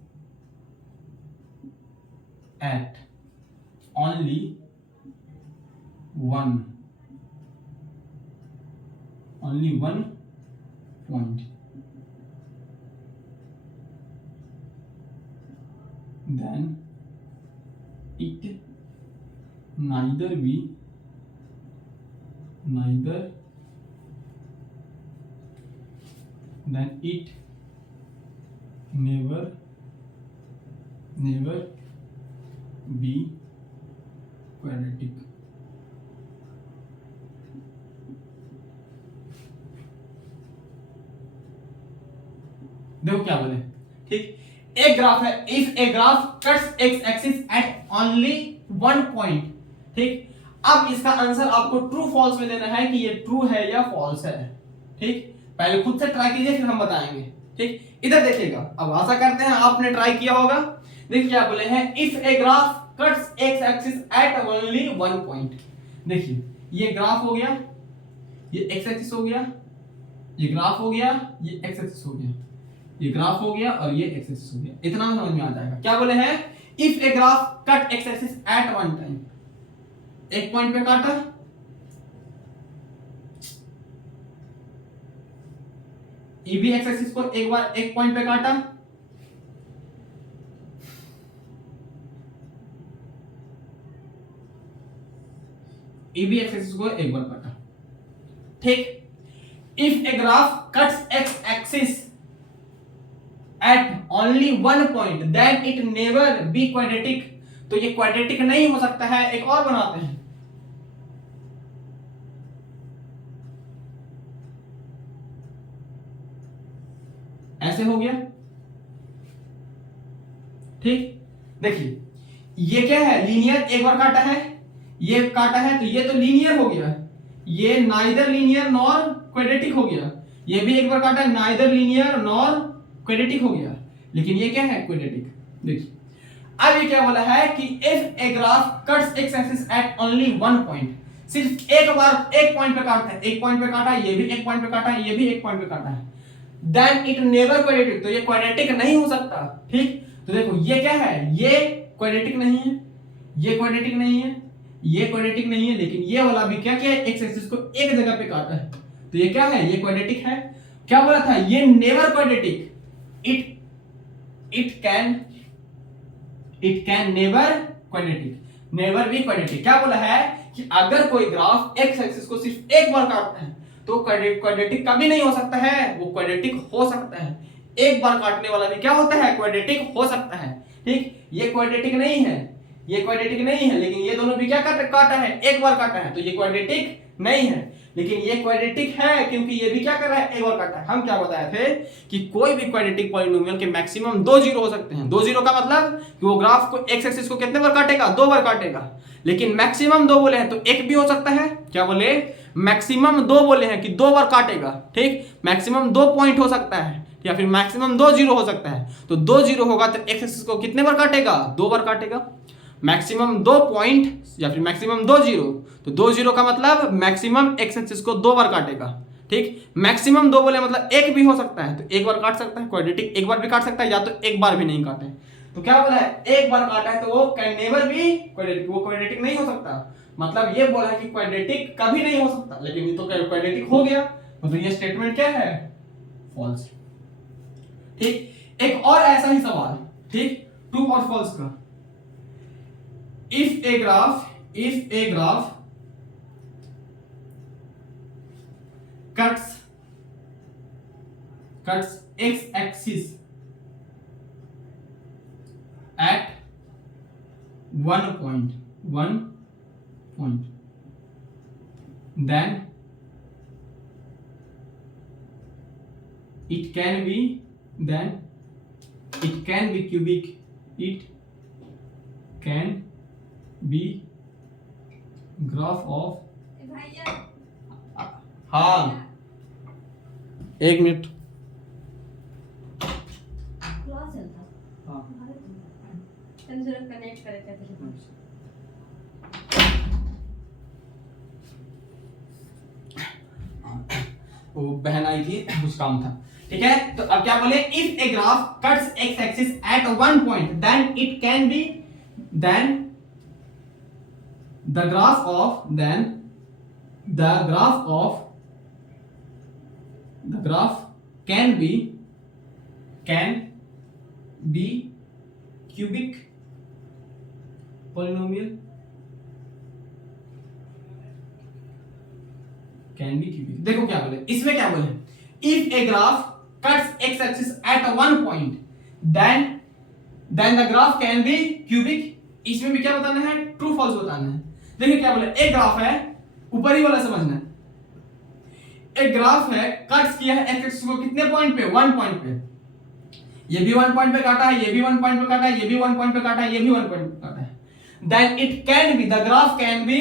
at only one point, then it neither never be quadratic। देखो क्या बोले। ठीक, एक ग्राफ है, if a graph cuts x axis at only one point. ठीक, अब इसका आंसर आपको ट्रू फॉल्स में देना है कि ये ट्रू है या फॉल्स है। ठीक, पहले खुद से ट्राई कीजिए, फिर हम बताएंगे। ठीक, इधर देखिएगा, अब आशा करते हैं आपने ट्राई किया होगा। देखिए क्या बोले हैं, if a graph cuts x axis at only one point. देखिए, ये ग्राफ हो गया, ये एक्स एक्सिस हो गया, ये ग्राफ हो गया, ये एक्स एक्सिस हो गया, ये ग्राफ हो गया, और ये एक्स एक्सिस हो गया। इतना समझ में आ जाएगा। क्या बोले हैं, if a graph cut x axis at one time, एक पॉइंट पे काटा, ये भी एक्स एक्सिस को एक बार एक पॉइंट पे काटा, ये भी एक्स एक्सिस को एक बार काटा। ठीक, if a graph cuts x axis at only one point then it never be quadratic. तो ये क्वाड्रेटिक नहीं हो सकता है। एक और बनाते हैं, ऐसे हो गया। ठीक, देखिए ये क्या है, लीनियर, एक बार काटा है, ये काटा है, तो ये तो लीनियर हो गया, ये नाइदर लीनियर नॉर क्वाड्रेटिक हो गया। ये भी एक बार काटा है, नाइदर लीनियर नॉर क्वाड्रेटिक हो गया, लेकिन ये क्या है, क्वाड्रेटिक। देखिए अब ये क्या बोला है कि if a graph cuts x axis at only one point, सिर्फ एक बार एक पॉइंट पे काटता है, एक पॉइंट पे काटा, ये भी एक पॉइंट पे काटा, ये भी एक पॉइंट पे काटा है, देन इट नेवर क्वाड्रेटिक। तो ये क्वाड्रेटिक नहीं हो सकता। ठीक, तो देखो ये क्या है, ये क्वाड्रेटिक नहीं है, ये क्वाड्रेटिक नहीं है, ये क्वाड्रेटिक नहीं है, लेकिन ये वाला भी क्या क्या एक्स एक्सिस को एक जगह पे काटा है, तो ये क्या है, ये क्वाड्रेटिक है। क्या बोला था, ये never quadratic, it can never quadratic, never be quadratic. क्या बोला है कि अगर कोई ग्राफ एक्स एक्सिस को सिर्फ एक बार काटता है तो क्वाड्रेटिक कभी नहीं हो सकता है, वो क्वाड्रेटिक हो सकता है। एक बार काटने वाला भी क्या होता है, क्वाड्रेटिक हो सकता है। ठीक, ये क्वाड्रेटिक नहीं है, ये क्वाड्रेटिक नहीं है, लेकिन ये दोनों भी क्या काटा है, एक बार काटा है, तो ये क्वाड्रेटिक नहीं है। लेकिन ये क्वाड्रेटिक है क्योंकि ये भी क्या कर रहा है, एक बार काटा है। हम क्या बताए थे कि कोई भी क्वाड्रेटिक पॉलिनोमियल के मैक्सिमम दो जीरो हो सकते हैं। दो जीरो का मतलब कि वो ग्राफ को एक्स एक्सिस को कितने बार काटेगा, दो बार काटेगा, लेकिन मैक्सिमम दो बोले हैं तो एक भी हो सकता है। क्या बोले, मैक्सिमम 2 बोले हैं कि 2 बार काटेगा, ठीक, मैक्सिमम 2 पॉइंट हो सकता है या फिर मैक्सिमम 2 जीरो हो सकता है। तो 2 जीरो होगा तो एक्स एक्सिस को कितने बार काटेगा, 2 बार काटेगा। मैक्सिमम 2 पॉइंट या फिर मैक्सिमम 2 जीरो, तो 2 जीरो का मतलब मैक्सिमम एक्स एक्सिस को 2 बार काटेगा, ठीक। मैक्सिमम 2 बोले मतलब एक भी हो सकता है, तो एक बार काट सकता है, क्वाड्रेटिक एक बार भी काट सकता है, या तो एक बार भी नहीं काटे। तो क्या बोला है, एक बार काटा है तो वो कैन नेवर बी क्वाड्रेटिक, वो क्वाड्रेटिक नहीं हो सकता। मतलब ये बोला है कि क्वाड्रेटिक कभी नहीं हो सकता, लेकिन ये तो क्वाड्रेटिक हो गया, तो ये स्टेटमेंट क्या है, फॉल्स, ठीक। एक और ऐसा ही सवाल, ठीक, ट्रू और फॉल्स का। If a graph cuts x axis at one point, then it can be cubic, it can be graph of, हाँ एक मिनट, कनेक्ट करे वो बहन आई थी, कुछ काम था, ठीक है। तो अब क्या बोले, if a graph cuts x axis at one point then it can be, then the graph can be cubic polynomial, can be cubic. देखो क्या बोले इसमें, क्या बोले, if a graph cuts x axis at one point then the graph can be cubic. इसमें भी क्या बताना है, ट्रू फॉल्स बताना है। देखिए क्या बोले, एक ग्राफ है, ऊपर ही वाला समझना है, एक ग्राफ है, कट्स किया है एक्स एक्सिस को कितने पॉइंट पे, वन पॉइंट पे, ये भी वन पॉइंट पे काटा है, ये भी वन पॉइंट पे काटा है, ये भी वन पॉइंट पे काटा है, ये भी वन पॉइंट पे काटा है, then it can be, the graph can be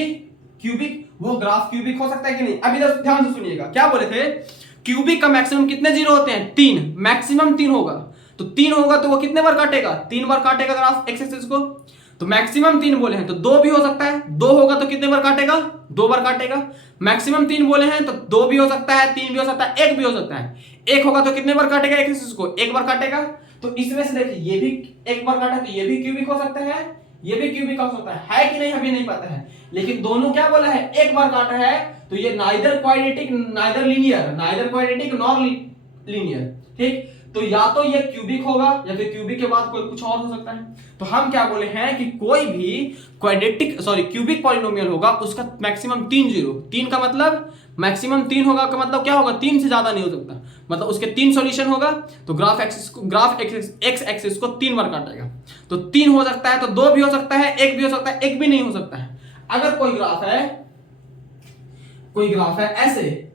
cubic, वो ग्राफ क्यूबिक हो सकता है कि नहीं। अभी ध्यान से सुनिएगा, क्या बोले थे, क्यूबिक का मैक्सिमम कितने जीरो होते हैं, 3, मैक्सिमम 3 होगा, तो 3 होगा तो वो कितने बार काटेगा, 3 बार काटेगा ग्राफ एक्स एक्सिस को। तो मैक्सिमम 3 बोले हैं तो 2 भी हो सकता है, 2 होगा तो कितने बार काटेगा, 2 बार काटेगा। मैक्सिमम 3 बोले हैं तो 2 भी हो सकता है, 3 भी हो सकता है, 1 भी हो सकता है। 1 होगा तो कितने बार काटेगा एक्स एक्सिस को, 1 बार काटेगा। तो इसमें से देखिए, ये भी 1 बार काटा तो ये भी क्यूबिक हो सकता है, ये भी क्यूबिक हो सकता है कि नहीं हमें नहीं पता है, लेकिन दोनों क्या बोला है, 1 बार काटा है, तो ये नाइदर क्वाड्रेटिक नॉर लीनियर, ठीक। तो या तो ये क्यूबिक होगा या फिर क्यूबिक के बाद कोई कुछ और हो सकता है। तो हम क्या बोले हैं कि कोई भी क्यूबिक पॉलिनोमियल होगा उसका मैक्सिमम 3 जीरो, 3 का मतलब मैक्सिमम 3 होगा का मतलब क्या होगा, 3 से ज्यादा नहीं हो सकता, मतलब उसके 3 सॉल्यूशन होगा। तो ग्राफ एक्स एक्सिस को 3 बार काटेगा, तो 3 हो सकता है, तो 2 भी हो सकता है, 1 भी हो सकता है, 1 भी नहीं हो सकता है। अगर कोई ग्राफ है ऐसे,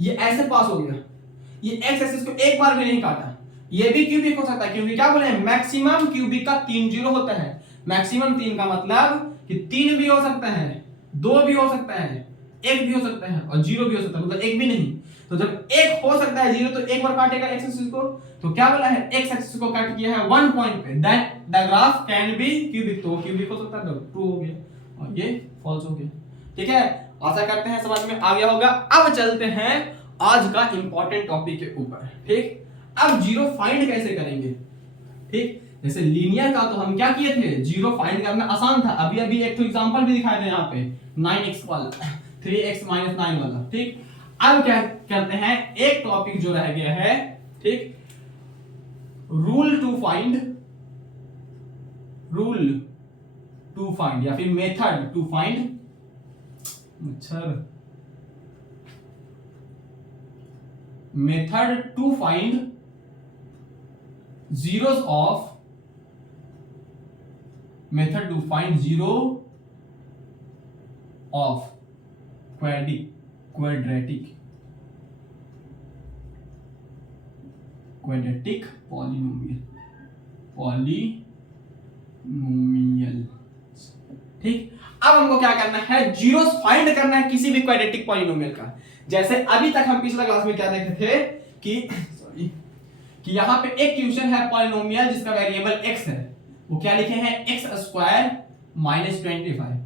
ये ऐसे पास हो गया, ये एक्स एक्सिस को 1 बार भी नहीं काटा, ये भी क्यूबिक हो सकता है, क्योंकि क्या बोले, मैक्सिमम क्यूबिक का 3 जीरो होता है। मैक्सिमम 3 का मतलब कि 3 भी हो सकता है, 2 भी हो सकता है, 1 भी हो सकता है और 0 भी हो सकता है, मतलब 1 भी नहीं। तो जब 1 हो सकता है 0, तो 1 बार काटेगा एक्स एक्सिस को। तो क्या बोला है, एक्स एक्सिस को काट किया है 1 पॉइंट पे, that the graph can be cubic, तो क्यूबिक हो सकता है, तो ट्रू हो गया और ये फॉल्स हो गया, ठीक है। आशा करते हैं समझ में आ गया होगा। अब चलते हैं आज का इंपॉर्टेंट टॉपिक के ऊपर, ठीक। अब जीरो फाइंड कैसे करेंगे, ठीक। जैसे लीनियर का तो हम क्या किए थे, जीरो फाइंड करना आसान था। अभी एक तो एग्जांपल भी दिखाए थे यहाँ पे, 9x वाला, 3x - 9 वाला, ठीक। अब क्या करते हैं, एक टॉपिक जो रह गया है, ठीक, रूल टू फाइंड या फिर method to find, method to find zeros of method to find zero of quadratic polynomial, ठीक। अब हमको क्या करना है, जीरोस फाइंड करना है किसी भी क्वाड्रेटिक पॉलिनोमियल का। जैसे अभी तक हम पिछला क्लास में क्या देखे थे कि सॉरी कि यहाँ पे एक क्वेश्चन है पॉलिनोमियल जिसका वेरिएबल x है, वो क्या लिखे हैं, x स्क्वायर माइनस 25।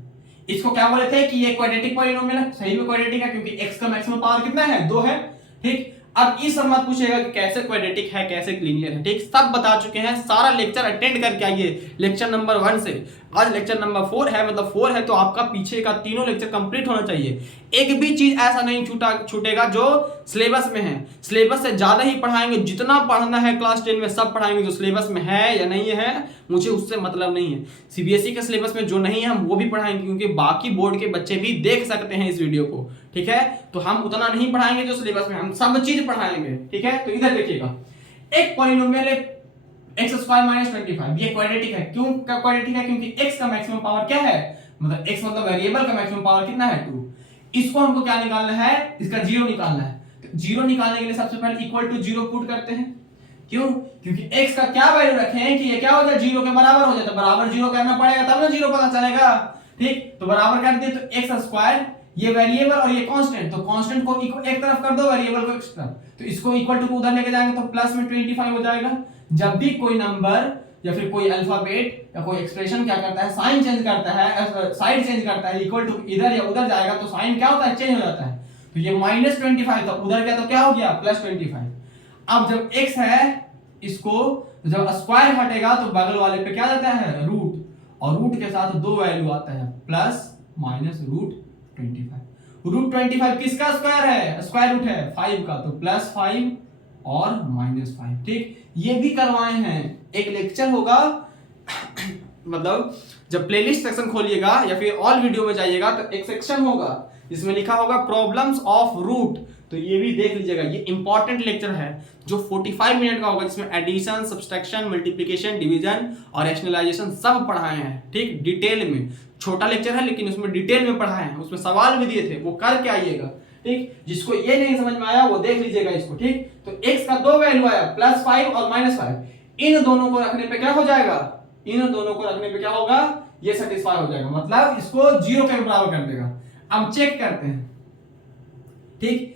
इसको क्या बोले थे कि ये क्वाड्रेटिक पॉलिनोमियल है, सही में क्वाड्रेटिक है क्योंकि x का मैक्सिमम पावर कितना है, 2 है। ठीक, अब इस मत पूछेगा कि कैसे क्वाड्रेटिक है कैसे लीनियर है, ठीक सब बता चुके हैं, सारा लेक्चर अटेंड करके आइए लेक्चर नंबर 1 से। आज लेक्चर नंबर 4 है, मतलब 4 है तो आपका पीछे का तीनों लेक्चर कंप्लीट होना चाहिए। एक भी चीज ऐसा नहीं छूटेगा जो सिलेबस में है। सिलेबस से ज्यादा ही पढ़ाएंगे, जितना पढ़ना है क्लास 10 में सब पढ़ाएंगे। जो सिलेबस में है या नहीं है मुझे उससे मतलब नहीं है। सीबीएसई के सिलेबस में जो नहीं है हम वो भी पढ़ाएंगे, क्योंकि बाकी बोर्ड के बच्चे भी देख सकते हैं इस वीडियो को, ठीक है। तो हम उतना नहीं पढ़ाएंगे जो सिलेबस में, हम सब चीज पढ़ाएंगे, ठीक है। तो इधर देखिएगा, एक पॉलिनोमियल है x स्क्वायर माइनस 25, ये क्वाड्रेटिक है। क्यों क्वाड्रेटिक है, क्योंकि x का मैक्सिमम पावर क्या है, मतलब x मतलब वेरिएबल का मैक्सिमम पावर कितना है, 2। इसको हमको क्या निकालना है, इसका जीरो निकालना है। तो जीरो निकालने के लिए सबसे पहले इक्वल टू जीरो पुट करते हैं। क्यों, क्योंकि x का क्या वैल्यू रखे हैं कि ये क्या हो जाए, जीरो के बराबर हो जाए। तो बराबर जीरो करना पड़ेगा तब ना जीरो पता चलेगा, ठीक। तो बराबर कर दिए, तो x स्क्वायर ये वेरिएबल और ये कांस्टेंट, तो कांस्टेंट को एक तरफ कर दो, वेरिएबल को एक तरफ, तो इसको इक्वल टू को उधर लेके जाएंगे तो प्लस में 25 हो जाएगा। जब भी कोई नंबर या फिर कोई अल्फाबेट या कोई एक्सप्रेशन क्या करता है, साइन चेंज करता है, साइड चेंज करता है, इक्वल टू इधर या उधर जाएगा तो साइन क्या होता है, चेंज हो जाता है। तो ये माइनस 25 तो उधर क्या, तो क्या हो गया, प्लस 25। अब जब x है, इसको जब स्क्वायर हटेगा तो बगल वाले पे क्या जाता है, रूट, और रूट के साथ दो वैल्यू आता है, प्लस माइनस रूट 25। रूट 25 किसका स्क्वायर है, स्क्वायर रूट है 5 का, तो प्लस 5 और माइनस 5, ठीक। ये भी करवाए हैं, एक लेक्चर होगा मतलब जब प्लेलिस्ट सेक्शन खोलिएगा या फिर ऑल वीडियो में जाइएगा तो एक सेक्शन होगा जिसमें लिखा होगा प्रॉब्लम्स ऑफ रूट, तो ये भी देख लीजिएगा। ये इंपॉर्टेंट लेक्चर है जो 45 मिनट का होगा, जिसमें एडिशन, सब्सट्रैक्शन, मल्टीप्लिकेशन, डिवीजन और रैशनलाइजेशन सब पढ़ाए हैं, ठीक, डिटेल में। छोटा लेक्चर है लेकिन उसमें डिटेल में पढ़ाए हैं, उसमें सवाल भी दिए थे, वो करके आइएगा, ठीक। जिसको ये नहीं समझ में आया वो देख लीजिएगा इसको, ठीक। तो x का दो वैल्यू आया, प्लस 5 और माइनस 5। इन दोनों को रखने पे क्या हो जाएगा, इन दोनों को रखने पे क्या होगा, ये सेटिस्फाई हो जाएगा, मतलब इसको जीरो के बराबर कर देगा। अब चेक करते हैं, ठीक।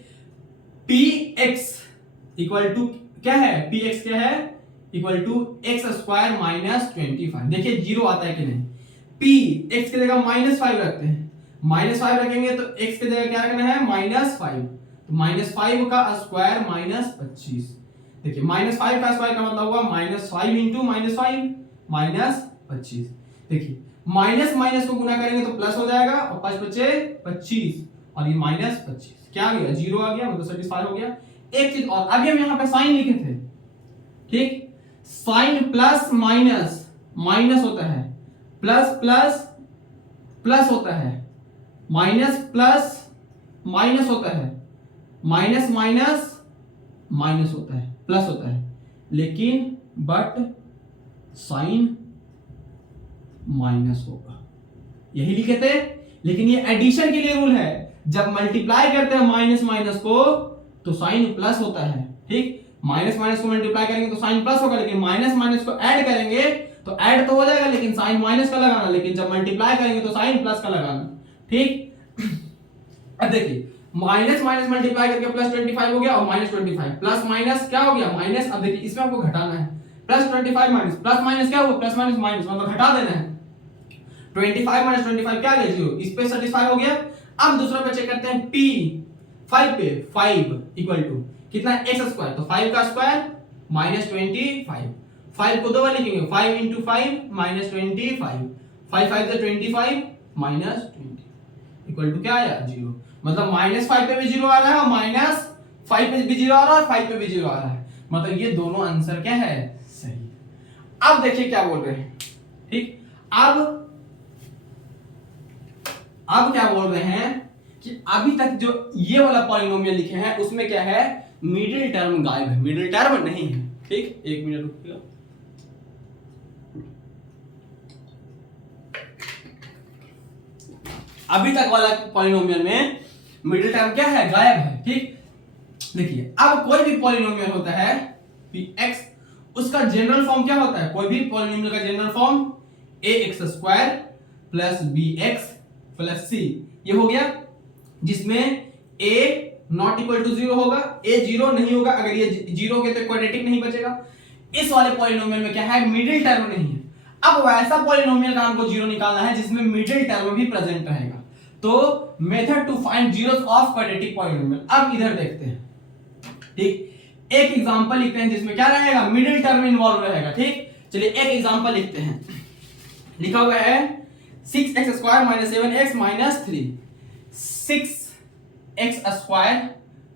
px इक्वल टू क्या है, px क्या है, equal to x square minus 25। देखिए जीरो आता है कि नहीं। p x की जगह माइनस 5 रखते हैं, माइनस 5 रखेंगे तो x की जगह क्या रखना है, माइनस 5, तो माइनस 5 का स्क्वायर माइनस 25। देखिए माइनस 5 का स्क्वायर का मतलब हुआ माइनस 5 इंटू माइनस 5 माइनस 25। देखिए माइनस माइनस को गुना करेंगे तो प्लस हो जाएगा, और 5 बचे 25 और ये माइनस 25, क्या आ गया, जीरो आ गया, मतलब सेटिस्फाई हो गया। एक चीज और, अभी हम यहाँ पे साइन लिखे थे, ठीक। साइन प्लस माइनस माइनस होता है, प्लस प्लस प्लस होता है, माइनस प्लस माइनस होता है, माइनस माइनस माइनस होता है, प्लस होता है, लेकिन बट साइन माइनस होगा, यही लिखे थे। लेकिन ये एडिशन के लिए रूल है, जब मल्टीप्लाई करते हैं माइनस माइनस को तो साइन प्लस होता है, ठीक। माइनस माइनस को मल्टीप्लाई करेंगे तो साइन प्लस होगा, लेकिन माइनस माइनस को ऐड करेंगे तो ऐड तो हो जाएगा लेकिन साइन माइनस का लगाना, लेकिन जब मल्टीप्लाई करेंगे तो साइन प्लस का लगाना, ठीक। अब देखिए माइनस माइनस मल्टीप्लाई करके प्लस 25 हो गया, और माइनस 25 प्लस माइनस क्या हो गया, माइनस। अब देखिए इसमें आपको घटाना है, प्लस 25 माइनस प्लस माइनस क्या हुआ, प्लस माइनस माइनस, मतलब घटा देना है। 25 माइनस 25 क्या आ गया, जीरो। इस पे सेटिस्फाई हो गया। अब दूसरा पे चेक करते हैं, p 5 पे 5 इक्वल टू कितना है, x स्क्वायर, तो 5 का स्क्वायर माइनस 25, 5 को दो बार लिखेंगे, 5 इंटू 5 माइनस 25, 5 5 से 25 माइनस 20 इक्वल टू क्या आया, जीरो। मतलब माइनस 5 पे भी जीरो आ रहा है और माइनस 5 पे भी जीरो आ रहा है और 5 पे भी जीरो आ रहा है, मतलब ये दोनों आंसर क्या है, सही। अब देखिए क्या बोल रहे हैं, ठीक। अब क्या बोल रहे हैं कि अभी तक जो ये वाला पॉलिनोमियल लिखे हैं उसमें क्या है, मिडिल टर्म गायब है, मिडिल टर्म नहीं है, ठीक। एक मिनट रुकिएगा, अभी तक वाला पॉलिनोमियल में मिडिल टर्म क्या है, गायब है, ठीक। देखिए अब कोई भी पॉलिनोमियल होता है px, उसका जनरल फॉर्म क्या होता है, कोई भी पॉलिनोमियल का general form ax square plus bx plus c, ये हो गया, जिसमें a नॉट इक्वल टू 0 होगा, a 0 नहीं होगा, अगर ये 0 हो गया तो क्वाड्रेटिक नहीं बचेगा। इस वाले पॉलिनोमियल में क्या है, मिडिल टर्म नहीं है। अब वैसा पॉलिनोमियल का हमको 0 निकालना है जिसमें मिडिल टर्म भी प्रेजेंट रहेगा। तो method to find zeros of quadratic polynomial, अब इधर देखते हैं। ठीक, एक एग्जांपल लिखते हैं जिसमें क्या रहेगा, मिडिल टर्म इन्वॉल्व रहेगा। ठीक, चलिए एक एग्जांपल लिखते हैं। लिखा हुआ है 6x square minus 7x minus 3, 6x square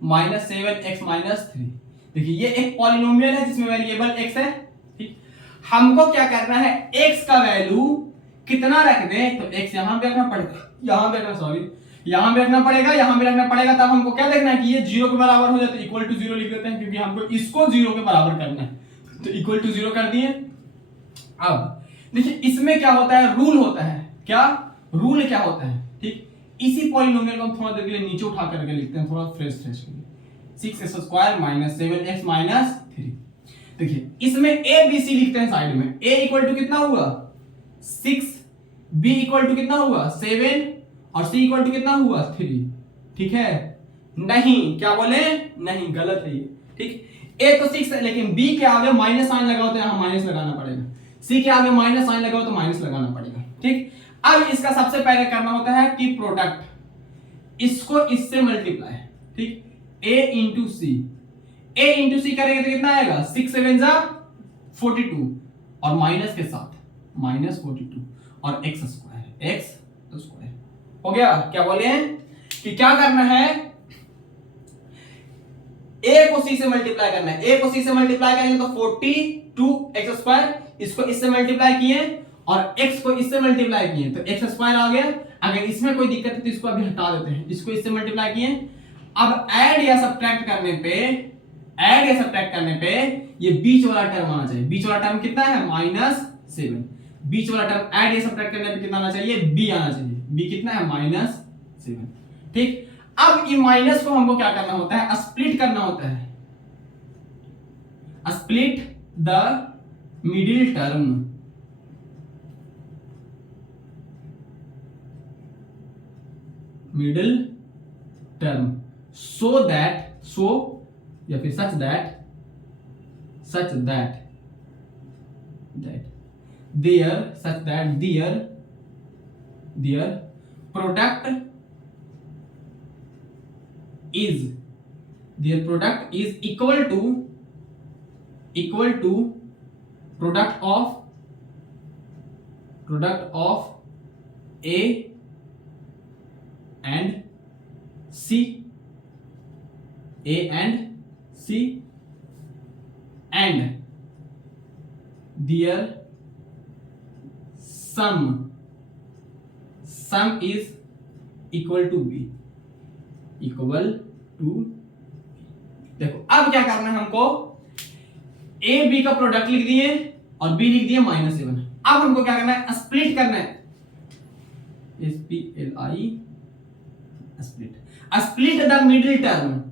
minus 7x minus 3। देखिए ये एक पॉलिनोमियल है जिसमें वेरिएबल x है। ठीक, हमको क्या करना है, x का वैल्यू कितना रख दें, तो x यहां पे रखना पड़ेगा, यहां पे रखना, सॉरी यहां पे रखना पड़ेगा, यहां पे रखना पड़ेगा। तब हमको क्या देखना है कि ये 0 के बराबर हो जाए तो इक्वल टू 0 लिख देते हैं, क्योंकि हमको इसको 0 के बराबर करना है। तो इक्वल टू 0 कर दिए। अब देखिए इसमें क्या होता है, रूल होता है, क्या रूल क्या होता है। ठीक, इसी पॉलिनोमियल को हम थोड़ा देर के लिए नीचे उठा करके लिखते हैं, थोड़ा फ्रेश फ्रेश के लिए। 6x square minus 7x minus 3। देखिए इसमें a b c लिखते हैं साइड में। a इक्वल टू कितना हुआ 6, b इक्वल टू कितना हुआ 7 और c इक्वल टू कितना हुआ 3। ठीक है, नहीं क्या बोले, नहीं गलत है ये। ठीक, a तो 6 है, लेकिन b के आगे माइनस साइन लगाओ तो यहां माइनस लगाना पड़ेगा, c के आगे माइनस साइन लगाओ तो माइनस लगाना पड़ेगा। ठीक, अब इसका सबसे पहले करना होता है कि प्रोडक्ट, इसको इससे मल्टीप्लाई। ठीक, a into c, a into c करेंगे तो कितना आएगा, 6 7 जा 42 और माइनस के साथ माइनस 42 और x स्क्वायर, x स्क्वायर हो गया। क्या बोले हैं कि क्या करना है, a को c से मल्टीप्लाई करना है। a को c से मल्टीप्लाई करेंगे तो 42x स्क्वायर, इसको इससे मल्टीप्लाई किए और x को इससे मल्टीप्लाई किए तो x स्क्वायर आ गया। अगर इसमें कोई दिक्कत है तो इसको अभी हटा देते हैं, इसको इससे मल्टीप्लाई किए। अब ऐड या सब्ट्रैक्ट करने पे, ऐड या सब्ट्रैक्ट करने पे ये बीच वाला टर्म आना चाहिए। बीच वाला टर्म कितना है, -7। बीच वाला टर्म ऐड या सब्ट्रैक्ट करने पे कितना आना चाहिए, b आना चाहिए। b कितना है, -7। ठीक, अब ये माइनस को हमको क्या करना होता है, स्प्लिट करना होता है। Split the middle term, middle term, so that, so या फिर such that their product is equal to product of A and C, and their sum is equal to B, देखो अब क्या करना है हमको, a b का प्रोडक्ट लिख दिए और b लिख दिए -7। अब हमको क्या करना है, स्प्लिट करना है, split the middle term,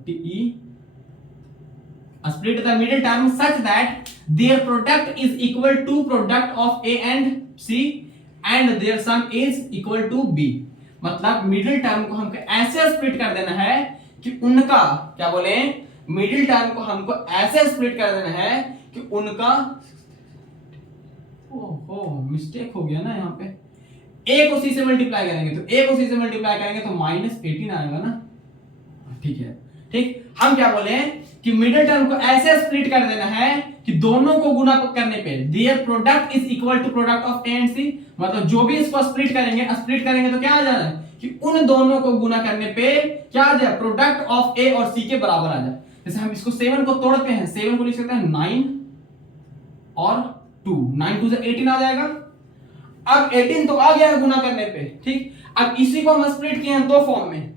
split the middle term such that their product is equal to product of A and C and their sum is equal to B। मतलब मिडिल टर्म को हमको ऐसे स्प्लिट कर देना है कि उनका, क्या बोले, मिडिल टर्म को हमको ऐसे स्प्लिट कर देना है कि उनका, ओहो मिस्टेक हो गया ना, यहाँ पे a को c से मल्टीप्लाई करेंगे तो a को c से मल्टीप्लाई करेंगे तो -18 आएगा ना। ठीक है, ठीक, हम क्या बोले कि मिडिल टर्म को ऐसे स्प्लिट कर देना है कि दोनों को गुना करने पे their product is equal to product of a and c। मतलब जो भी इसको स्प्लिट करेंगे तो क्या आ जाना है कि उन दोनों को गुना करने पे क्या आ जाए, प्रोडक्ट ऑफ a और c के बराबर आ जाए। जैसे हम इसको 7 को तोड़ते हैं, 7 को लिख सकते हैं 9 और 2, 9 2 से 18 आ जाएगा। अब 18 तो आ गया है गुना करने पे। ठीक, अब इसी को हम स्प्लिट किए हैं दो फॉर्म में।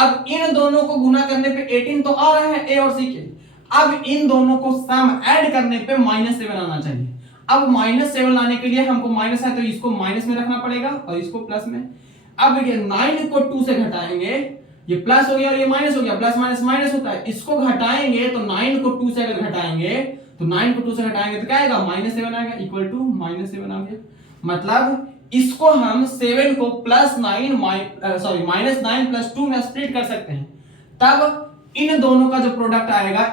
अब इन दोनों को गुना करने पे 18 तो आ रहा है a और c के, अब इन दोनों को सम ऐड करने पे -7 आना चाहिए। अब -7 लाने के लिए हमको माइनस है तो इसको माइनस में रखना पड़ेगा और इसको प्लस में। अब देखिए 9 को 2 से घटाएंगे, ये प्लस हो गया और ये माइनस हो गया, प्लस माइनस माइनस होता है। इसको घटाएंगे तो 9 को 2 से अगर घटाएंगे तो 9 को 2 से घटाएंगे तो क्या आएगा, -7 आएगा, इक्वल टू -7 आ गया। मतलब इसको हम 7 को -9 + 2 में स्प्लिट कर सकते हैं, तब इन दोनों का जो प्रोडक्ट आएगा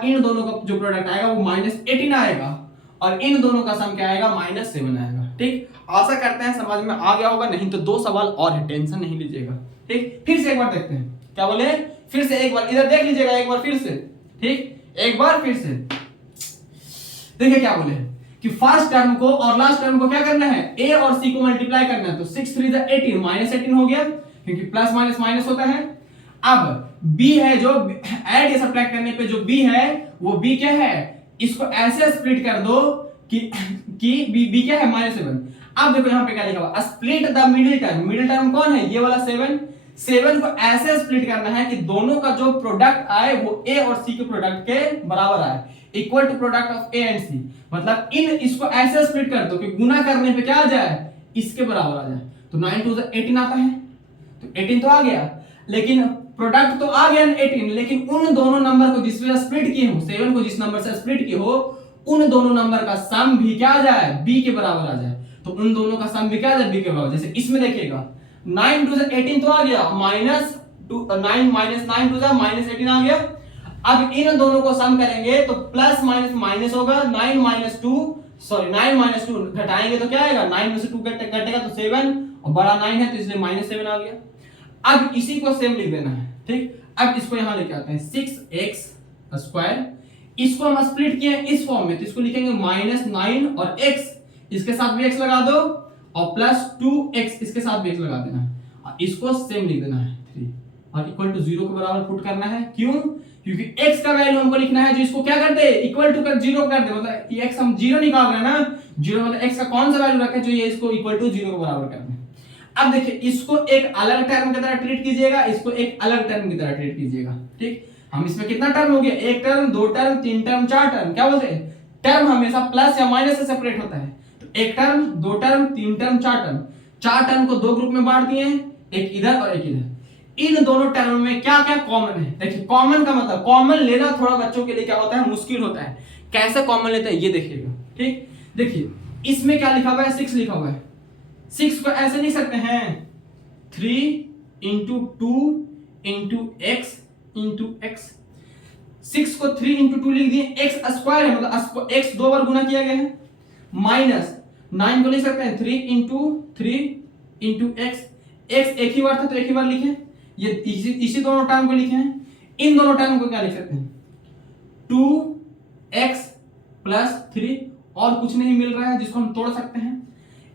वो -18 आएगा, और इन दोनों का सम क्या आएगा -7 आएगा। ठीक, आशा करते हैं समझ में आ गया होगा, नहीं तो 2 सवाल और है, टेंशन नहीं लीजिएगा। ठीक, फिर से एक बार देखते हैं, क्या बोले, फिर से एक बार इधर देख लीजिएगा, एक बार फिर से। ठीक, एक बार फिर से देखिए क्या बोले कि फर्स्ट टर्म को और लास्ट टर्म को क्या करना है, a और c को मल्टीप्लाई करना है। तो 6 3 18 -18 हो गया, क्योंकि प्लस माइनस माइनस होता है। अब b है जो ऐड या सब्ट्रैक्ट करने पे जो b है वो b क्या है, इसको ऐसे स्प्लिट कर दो कि b क्या है -7। अब देखो यहाँ पे क्या लिखा हुआ, स्प्लिट द मिडिल टर्म कौन है, ये वाला 7 को ऐसे स्प्लिट करना है कि दोनों का जो प्रोडक्ट आए वो a और c के प्रोडक्ट के बराबर आए, equal to product of a and c। मतलब इसको ऐसे स्प्लिट कर दो कि गुना करने पे क्या आ जाए, इसके बराबर आ जाए। तो 9 2 18 आता है, तो 18 तो आ गया, लेकिन प्रोडक्ट तो आ गया 18, लेकिन उन दोनों नंबर को जिस पे स्प्लिट किए हो, 7 को जिस नंबर से स्प्लिट किए हो, उन दोनों नंबर का सम भी क्या आ जाए, b के बराबर आ जाए। तो उन दोनों का सम भी क्या आ जाए, b के बराबर। जैसे इसमें देखिएगा 9 2 18 तो आ गया, -9 -9 2 -18 आ गया। अब इन दोनों को सम करेंगे तो प्लस माइनस माइनस होगा, 9 -2 घटाएंगे तो क्या आएगा, 9 में से 2 कटेगा तो 7, और बड़ा 9 है तो इसलिए -7 आ गया। अब इसी को सेम लिख देना है। ठीक, अब इसको यहां लेके आते हैं, 6x², इसको हम स्प्लिट किए इस फॉर्म में, तो इसको लिखेंगे -9 और x, इसके साथ भी x लगा दो, और +2x इसके साथ भी x लगा देना है, और इसको सेम लिख देना है 3, और इक्वल टू 0 के बराबर पुट करना है। क्यों, क्योंकि x का वैल्यू हमको लिखना है जो इसको क्या कर दे, इक्वल टू कर 0 कर दे, मतलब ये x हम 0 निकाल रहे हैं ना, 0 मतलब x का कौन सा वैल्यू रखे जो ये इसको इक्वल टू 0 के बराबर कर दे। अब देखिए इसको एक अलग टर्म की तरह ट्रीट कीजिएगा, इसको एक अलग टर्म की तरह ट्रीट कीजिएगा। ठीक, हम इसमें कितना टर्म हो गया, 1 टर्म 2 टर्म 3 टर्म 4 टर्म, क्या बोलते हैं, टर्म हमेशा प्लस या माइनस से सेपरेट होता है। तो 1 टर्म 2 टर्म 3 टर्म 4 टर्म को 2 ग्रुप में बांट दिए, एक इधर और एक इधर। इन दोनों टर्म में क्या क्या कॉमन है, देखिए कॉमन का मतलब, कॉमन लेना थोड़ा बच्चों के लिए क्या होता है, मुश्किल होता है। कैसे कॉमन लेते हैं ये देखिएगा। ठीक, देखिए इसमें क्या लिखा हुआ है, 6 लिखा हुआ है, 6 को ऐसे लिख सकते हैं 3 × 2 × x 6 को 3 × 2 लिख दिए, x² है मतलब x 2 बार गुना किया गया है, माइनस 9 को लिख सकते हैं 3 × 3 × x एक ही बार था तो एक ही बार लिखे, ये इसी दोनों टर्म को लिखे हैं। इन दोनों टर्म को क्या लिख सकते हैं, 2x + 3, और कुछ नहीं मिल रहा है जिसको हम तोड़ सकते हैं।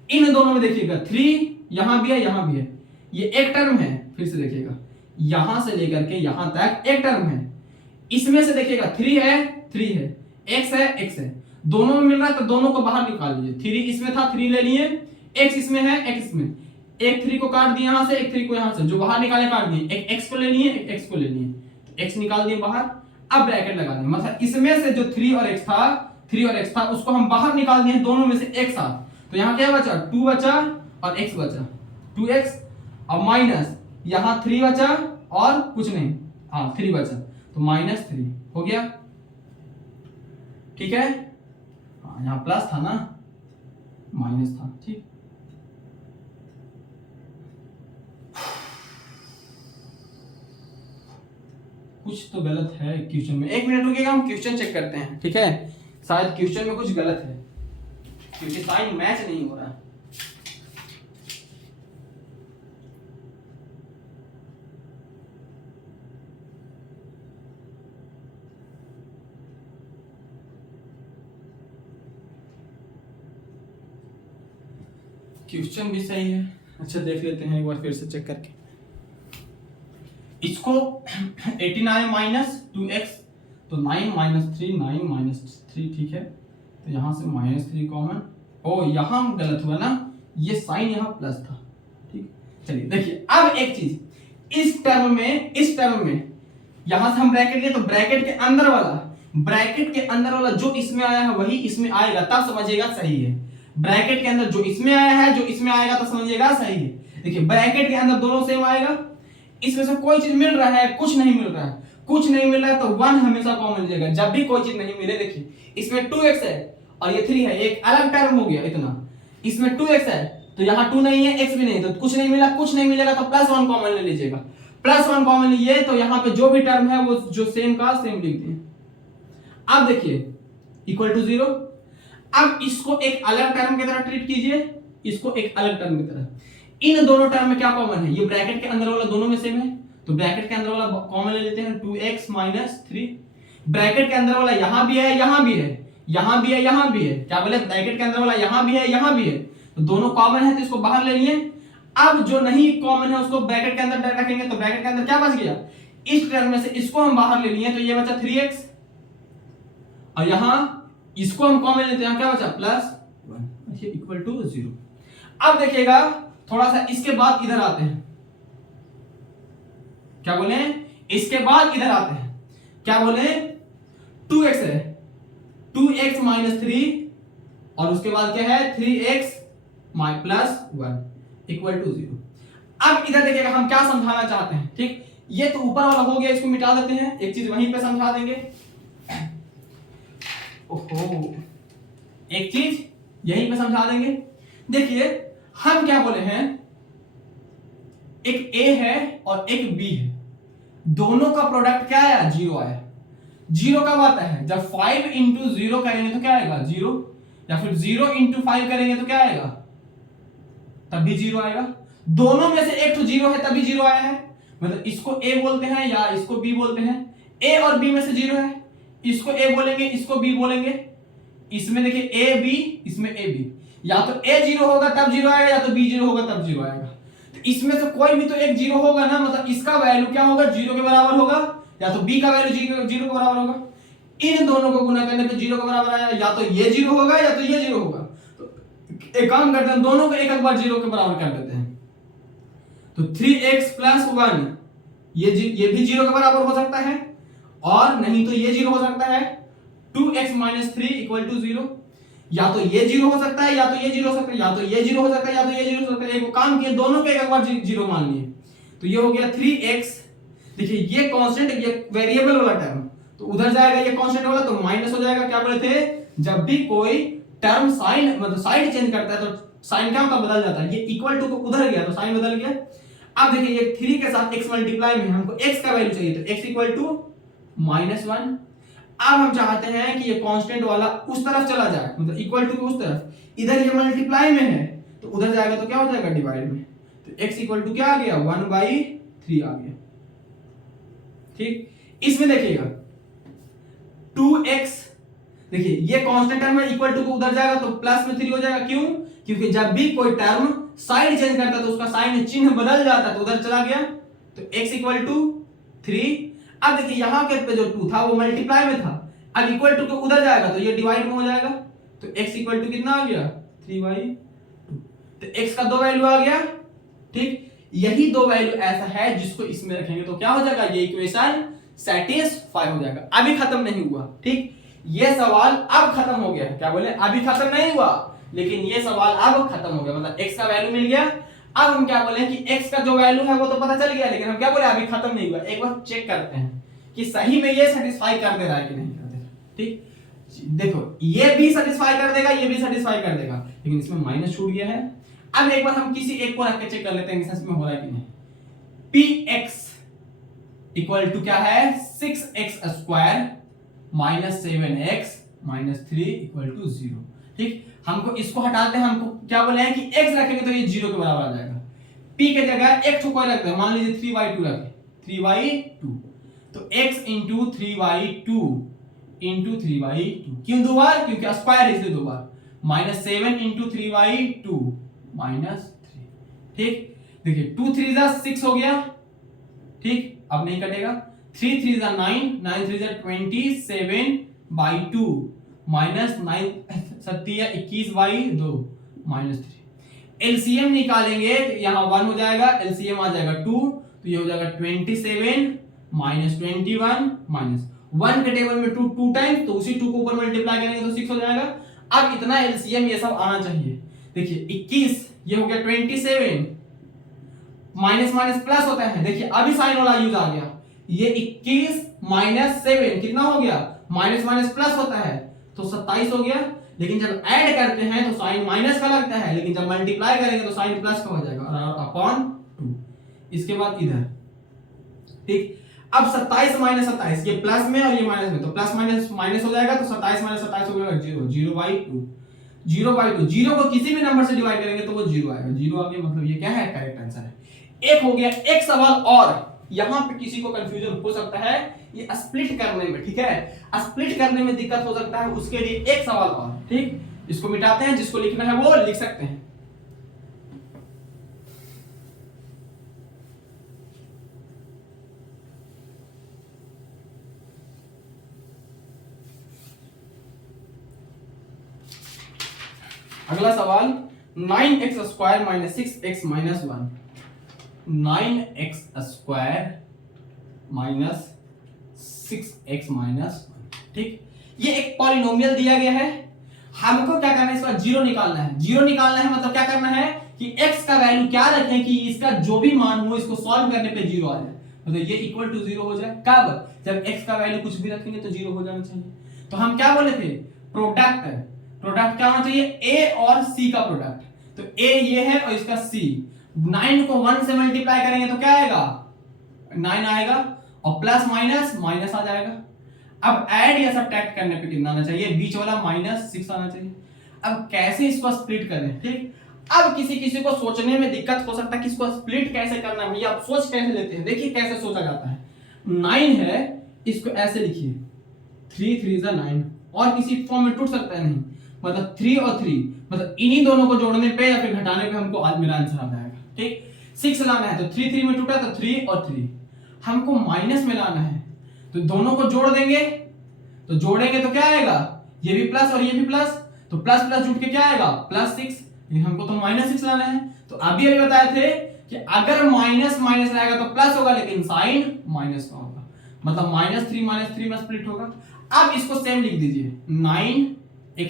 इन दोनों में देखिएगा 3 यहां भी है यहां भी है, ये एक टर्म है, फिर से देखिएगा यहां से लेकर के यहां तक एक टर्म है, इसमें से देखिएगा 3 है x है x है, दोनों में मिल रहा है तो दोनों को बाहर निकाल लीजिए। 3 इसमें था 3 ले लिए, x इसमें है x इसमें, एक 3 को काट दिए यहां से, एक 3 को यहां से, जो बाहर निकाले काट दिए, एक x को ले लिए एक x को ले लिए, तो x निकाल दिए बाहर। अब ब्रैकेट लगा दिए, मतलब इसमें से जो 3 और x था उसको हम बाहर निकाल दिए, दोनों में से एक साथ, तो यहाँ क्या बचा, 2 बचा और x बचा, 2x और माइनस यहाँ 3 बचा और कुछ नहीं, हाँ 3 बचा, तो -3 हो गया। ठीक है, हाँ यहाँ प्लस था ना, माइनस था। ठीक, कुछ तो गलत है क्वेश्चन में, 1 मिनट रुकिएगा, हम क्वेश्चन चेक करते हैं। ठीक है, शायद क्वेश्चन में कुछ गलत है क्योंकि साइन मैच नहीं हो रहा है। क्वेश्चन भी सही है, अच्छा देख लेते हैं एक बार फिर से चेक करके। इसको 18 आए -2x, तो 9 - 3 9 - 3, ठीक है, तो यहां से -3 कॉमन, ओ यहां गलत हुआ ना, ये साइन यहां प्लस था। ठीक, चलिए देखिए अब एक चीज, इस टर्म में यहां से हम ब्रैकेट लिए, तो ब्रैकेट के अंदर वाला जो इसमें आया है वही इसमें आएगा, तब समझिएगा सही है। ब्रैकेट के अंदर जो इसमें आया है जो इसमें आएगा तो समझिएगा सही है। देखिए ब्रैकेट के अंदर दोनों सेम आएगा, इसमें से कोई चीज मिल रहा है, कुछ नहीं मिल रहा है, तो 1 हमेशा कॉमन जाएगा। जब भी कोई चीज नहीं मिले, देखिए इसमें 2x है और ये 3 है, एक अलग टर्म हो गया इतना, इसमें 2x है तो यहाँ 2 नहीं है, x भी नहीं, तो कुछ नहीं मिला, कुछ नहीं मिलेगा तो +1 कॉमन ले लीजिएगा। +1 कॉमन लिए तो यहाँ पे जो भी टर्म है वो जो सेम का सेम लिख दें। अब देखिए इक्वल टू 0। अब इसको एक अलग टर्म की तरह ट्रीट कीजिए, इसको एक अलग टर्म की तरह। इन दोनों टर्म में क्या कॉमन है, ये ब्रैकेट के अंदर वाला दोनों में सेम है, तो ब्रैकेट के अंदर वाला कॉमन ले लेते हैं 2x - 3। ब्रैकेट के अंदर वाला यहां भी है, यहां भी है, यहां भी है, यहां भी है, क्या बोले, ब्रैकेट के अंदर वाला यहां भी है, यहां भी है, तो दोनों कॉमन है तो इसको बाहर ले लिए। अब जो नहीं कॉमन है उसको ब्रैकेट के अंदर रखेंगे, तो ब्रैकेट के अंदर क्या बच गया, इस टर्म में से इसको हम बाहर ले लिए तो ये बचा 3x, और यहां इसको हम कॉमन लेते हैं, क्या बचा +1 इक्वल टू 0। अब देखिएगा थोड़ा सा इसके बाद इधर आते हैं, क्या बोले, इसके बाद इधर आते हैं, क्या बोले, 2x है, 2x - 3 और उसके बाद क्या है 3x +1 इक्वल टू 0। अब इधर देखिएगा हम क्या समझाना चाहते हैं, ठीक, ये तो ऊपर वाला हो गया, इसको मिटा देते हैं, एक चीज वहीं पे समझा देंगे। ओहो, एक चीज यहीं पे समझा देंगे। देखिए हम क्या बोले हैं, एक a है और एक b है, दोनों का प्रोडक्ट क्या आया, 0 आया। 0 कब आता है, जब 5 × 0 करेंगे तो क्या आएगा 0, या फिर 0 × 5 करेंगे तो क्या आएगा, तभी 0 आएगा। दोनों में से एक तो 0 है तभी 0 आया है, मतलब इसको a बोलते हैं या इसको b बोलते हैं। a और b में से 0 है, इसको a बोलेंगे, इसको b बोलेंगे। इसमें देखिए a b, इसमें a b, या तो a 0 होगा तब 0 आएगा, या तो b 0 होगा तब 0 आएगा। तो इसमें से कोई भी तो एक 0 होगा ना, मतलब इसका वैल्यू क्या होगा, 0 के बराबर होगा, या तो b का वैल्यू 0 के बराबर होगा। इन दोनों को गुना करने पे 0 के बराबर आया, या तो ये 0 होगा या तो ये 0 होगा। तो एक काम करते हैं, दोनों को एक एक बार 0 के बराबर कर देते हैं। तो 3x + 1 ये भी 0 के बराबर हो सकता है, और नहीं तो ये 0 हो सकता है। 2x - 3 इक्वल टू 0, या तो ये 0 हो सकता है, या तो ये 0 हो सकता है, या तो ये 0 हो सकता है, या तो ये 0 हो सकता है। एक काम किए, दोनों के एक बार 0 मान लिए, तो ये हो गया 3x। देखिए ये कांस्टेंट, ये वेरिएबल वाला टर्म, तो उधर जाएगा ये कांस्टेंट वाला, तो माइनस हो जाएगा। क्या बोले थे, जब भी कोई टर्म साइन मतलब साइड चेंज करता है तो साइन क्या होता है, बदल जाता है। ये इक्वल टू को उधर गया तो साइन बदल गया। अब देखिए ये 3 के साथ x मल्टीप्लाई में हमको x का वैल्यू चाहिए, तो x इक्वल टू -1। अब हम चाहते हैं कि ये कांस्टेंट वाला उस तरफ चला जाए, मतलब इक्वल टू के उस तरफ। इधर ये मल्टीप्लाई में है तो उधर जाएगा तो क्या हो जाएगा, डिवाइड में। तो x इक्वल टू क्या आ गया, 1/3 आ गया। ठीक, इसमें देखिएगा 2x, देखिए ये कांस्टेंट टर्म है, इक्वल टू को उधर जाएगा तो प्लस में 3 हो जाएगा। क्यों, क्योंकि जब भी कोई टर्म साइड चेंज करता है तो उसका साइन चिन्ह बदल जाता है, तो उधर चला गया। तो x इक्वल टू 3। अब देखिए यहां के पे जो 2 था वो मल्टीप्लाई में था, अब इक्वल टू को उधर जाएगा तो ये डिवाइड में हो जाएगा। तो x इक्वल टू कितना आ गया, 3/2। तो x का 2 वैल्यू आ गया। ठीक, यही 2 वैल्यू ऐसा है जिसको इसमें रखेंगे तो क्या हो जाएगा, ये इक्वेशन सेटिस्फाई हो जाएगा। अभी खत्म नहीं हुआ, ठीक, ये सवाल अब खत्म हो गया। क्या बोले, अभी खत्म नहीं हुआ, लेकिन ये सवाल अब खत्म हो गया, मतलब x का वैल्यू मिल गया। अब हम क्या बोले कि x का जो वैल्यू है वो तो पता चल गया, लेकिन हम क्या बोले अभी खत्म नहीं हुआ। एक बार चेक करते हैं कि सही में ये सेटिस्फाई कर दे रहा है कि नहीं कर दे रहा। ठीक, देखो ये भी सेटिस्फाई कर देगा, ये भी सेटिस्फाई कर देगा, लेकिन इसमें माइनस छूट गया है। अब एक बार हम किसी एक को रख के चेक कर लेते हैं कि इसमें हो रहा है कि नहीं। px इक्वल टू क्या है, 6x² - 7x - 3 इक्वल टू 0। ठीक, हमको इसको हटाते हैं, हमको क्या बोले हैं कि x रखेंगे तो ये 0 के बराबर आ जाएगा। p के जगह एक कोई रखते हैं, मान लीजिए 3/2 रखें, 3/2। तो x × 3/2 × 3/2 क्यों 2 बार, क्योंकि स्क्वायर है इसलिए 2 बार। -7 × 3/2 -3। ठीक, देखिए 2 3 6 हो गया। ठीक, अब नहीं कटेगा। 3 3 9, 9 3 27/2 -9 7 21/2 -3। एलसीएम निकालेंगे तो यहां 1 हो जाएगा, एलसीएम आ जाएगा 2, तो ये हो जाएगा 27 -21 1 के टेबल में 2 टाइम्स, तो उसी 2 को ऊपर मल्टीप्लाई करेंगे तो 6 हो जाएगा। अब इतना एलसीएम ये सब आना चाहिए। देखिए 21, ये हो गया 27, माइनस माइनस प्लस होता है। देखिए अभी साइन वाला यूज आ गया, ये 21 - 7 कितना हो गया, माइनस माइनस प्लस होता है, तो 27 हो गया। लेकिन जब ऐड करते हैं तो साइन माइनस का लगता है, लेकिन जब मल्टीप्लाई करेंगे तो साइन प्लस का हो जाएगा, और अपॉन 2। इसके बाद इधर, ठीक। अब 27 माइनस 27, ये प्लस में और ये माइनस में, तो प्लस माइनस माइनस हो जाएगा, तो 27 माइनस 27 हो जाएगा 0, 0/2, 0/2। 0 को किसी भी नंबर से डिवाइड करेंगे तो वो 0 आएगा, 0 आ गया, मतलब ये क्या है, करेक्ट आंसर है। एक हो गया। एक सवाल और, यहां पे किसी को कंफ्यूजन हो सकता है ये स्प्लिट करने में, ठीक है, स्प्लिट करने में दिक्कत हो सकता है, उसके लिए एक सवाल और, ठीक। इसको मिटाते हैं, जिसको लिखना है वो लिख सकते हैं। अगला सवाल 9x² - 6x - 1, 9x² - 6x - 1, ठीक। ये एक पॉलिनोमियल दिया गया है, हमको क्या करना है, इसका जीरो निकालना है। जीरो निकालना है मतलब क्या करना है कि x का वैल्यू क्या रखें कि इसका जो भी मान हो इसको सॉल्व करने पे जीरो आ जाए, मतलब ये इक्वल टू जीरो हो जाए। कब? जब x का वैल्यू कुछ भी रखेंगे तो जीरो हो जाना चाहिए। तो हम क्या बोले थे, प्रोडक्ट, प्रोडक्ट क्या होना चाहिए, a और c का प्रोडक्ट। तो a ये है और इसका c, 9 को 1 से मल्टीप्लाई करेंगे तो क्या आएगा, 9 आएगा, और प्लस माइनस माइनस आ जाएगा। अब ऐड या सब्ट्रैक्ट करने पे कितना आना चाहिए, बीच वाला -6 आना चाहिए। अब कैसे इसको स्प्लिट करें, ठीक। अब किसी किसी को सोचने में दिक्कत हो सकता है कि इसको स्प्लिट कैसे करना है, भैया आप सोच कैसे लेते हैं, देखिए कैसे सोचा जाता है। 9 है, इसको ऐसे लिखिए, 3 3 9, और किसी फॉर्म में टूट सकता है नहीं, मतलब 3 और 3, मतलब इन्हीं दोनों को जोड़ने पे या फिर घटाने पे हमको आज मेरा आंसर आ जाएगा, ठीक। 6 लाना है तो 3 3 में टूटा तो 3 और 3, हमको माइनस में लाना है तो दोनों को जोड़ देंगे, तो जोड़ेंगे तो क्या आएगा, ये भी प्लस और ये भी प्लस, तो प्लस प्लस जुड़ के क्या आएगा, +6। हमको तो -6 लाना है। तो अभी बताए थे कि अगर माइनस माइनस रहेगा तो प्लस होगा, लेकिन साइन माइनस का होगा, मतलब -3 में स्प्लिट होगा। अब इसको सेम लिख दीजिए, 9x² -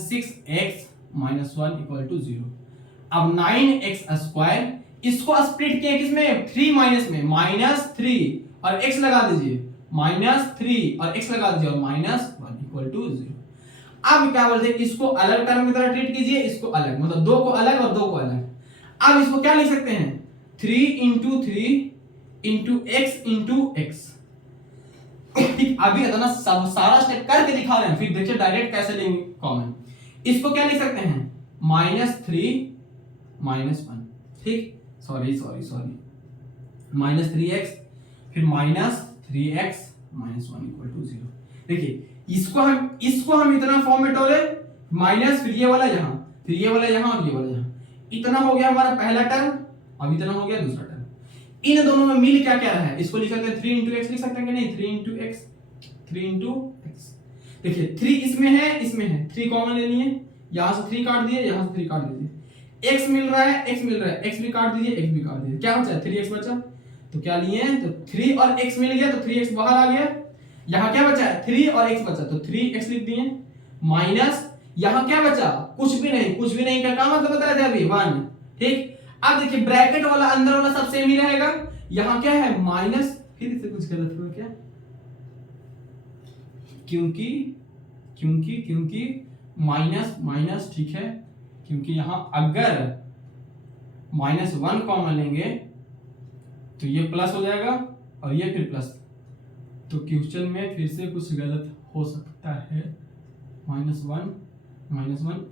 6x - 1 = 0। अब 9x², इसको स्प्लिट किया किसमें, 3 माइनस में, -3 और x लगा दीजिए, -3 और x लगा दीजिए, और -1 = 0। अब क्या बोलते हैं, इसको अलग टर्म की तरह ट्रीट कीजिए, इसको अलग, मतलब 2 को अलग और 2 को अलग। अब इसको क्या लिख सकते हैं, 3 × 3 × x × x। अभी इतना सब सारा स्टेप करके दिखा रहे हैं, फिर देखिए डायरेक्ट कैसे लेंगे कॉमन। इसको क्या लिख सकते हैं, -3 - 1, ठीक, सॉरी -3x, फिर -3x - 1 = 0। देखिए इसको हम इतना फॉर्म में तोड़े, माइनस, फिर ये वाला यहाँ, फिर ये वाला यहाँ और ये वाला यहाँ, इतना हो गया हमारा पहला टर्म, अब इतना हो गया दूसरा टर्म। इन दोनों में मिल क्या क्या रहा है, इसको लिख सकते हैं 3 × x लिख सकते हैं कि नहीं, 3 × x। देखिए 3 इसमें है 3 कॉमन लेनी है, यहां से 3 काट दिए, यहां से 3 काट दीजिए, x मिल रहा है, x भी काट दीजिए, x भी काट दीजिए, क्या बचा, 3x बचा। तो क्या लिए, तो 3 और x मिल गया, तो 3x बाहर आ गया। यहां क्या बचा है, 3 और x बचा, तो 3x लिख दिए, माइनस यहां क्या बचा, कुछ भी नहीं का काम मतलब बताया था अभी 1, ठीक। अब देखिए ब्रैकेट वाला अंदर वाला सब सेम ही रहेगा, यहां क्या है माइनस, फिर से कुछ गलत हुआ क्या, क्योंकि माइनस माइनस, ठीक है, क्योंकि यहां अगर -1 कॉमन लेंगे तो ये प्लस हो जाएगा और ये फिर प्लस, तो क्वेश्चन में फिर से कुछ गलत हो सकता है, -1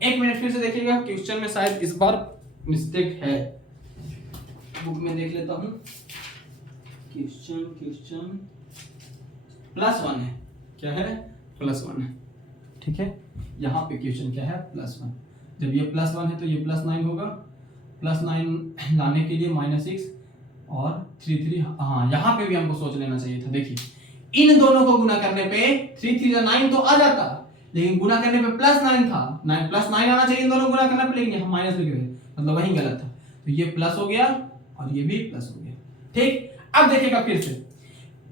एक मिनट फिर से देखिएगा, क्वेश्चन में शायद इस बार मिस्टेक है, बुक में देख लेता हूं। क्वेश्चन +1 है, क्या है, +1 है, ठीक है। यहाँ पे क्वेश्चन क्या है, +1। जब ये +1 है तो ये +9 होगा, +9 लाने के लिए -6 और 3 3, हाँ यहाँ पे भी हमको सोच लेना चाहिए था। देखिए इन दोनों को गुना करने पे 3 3 9 तो आ जाता, लेकिन गुना करने पे +9 था, +9 आना चाहिए इन दोनों गुना करने पे, लेकिन यहाँ माइनस लिख रहे, मतलब वही गलत था। तो ये प्लस हो गया और ये भी प्लस हो गया, ठीक। अब देखिएगा फिर से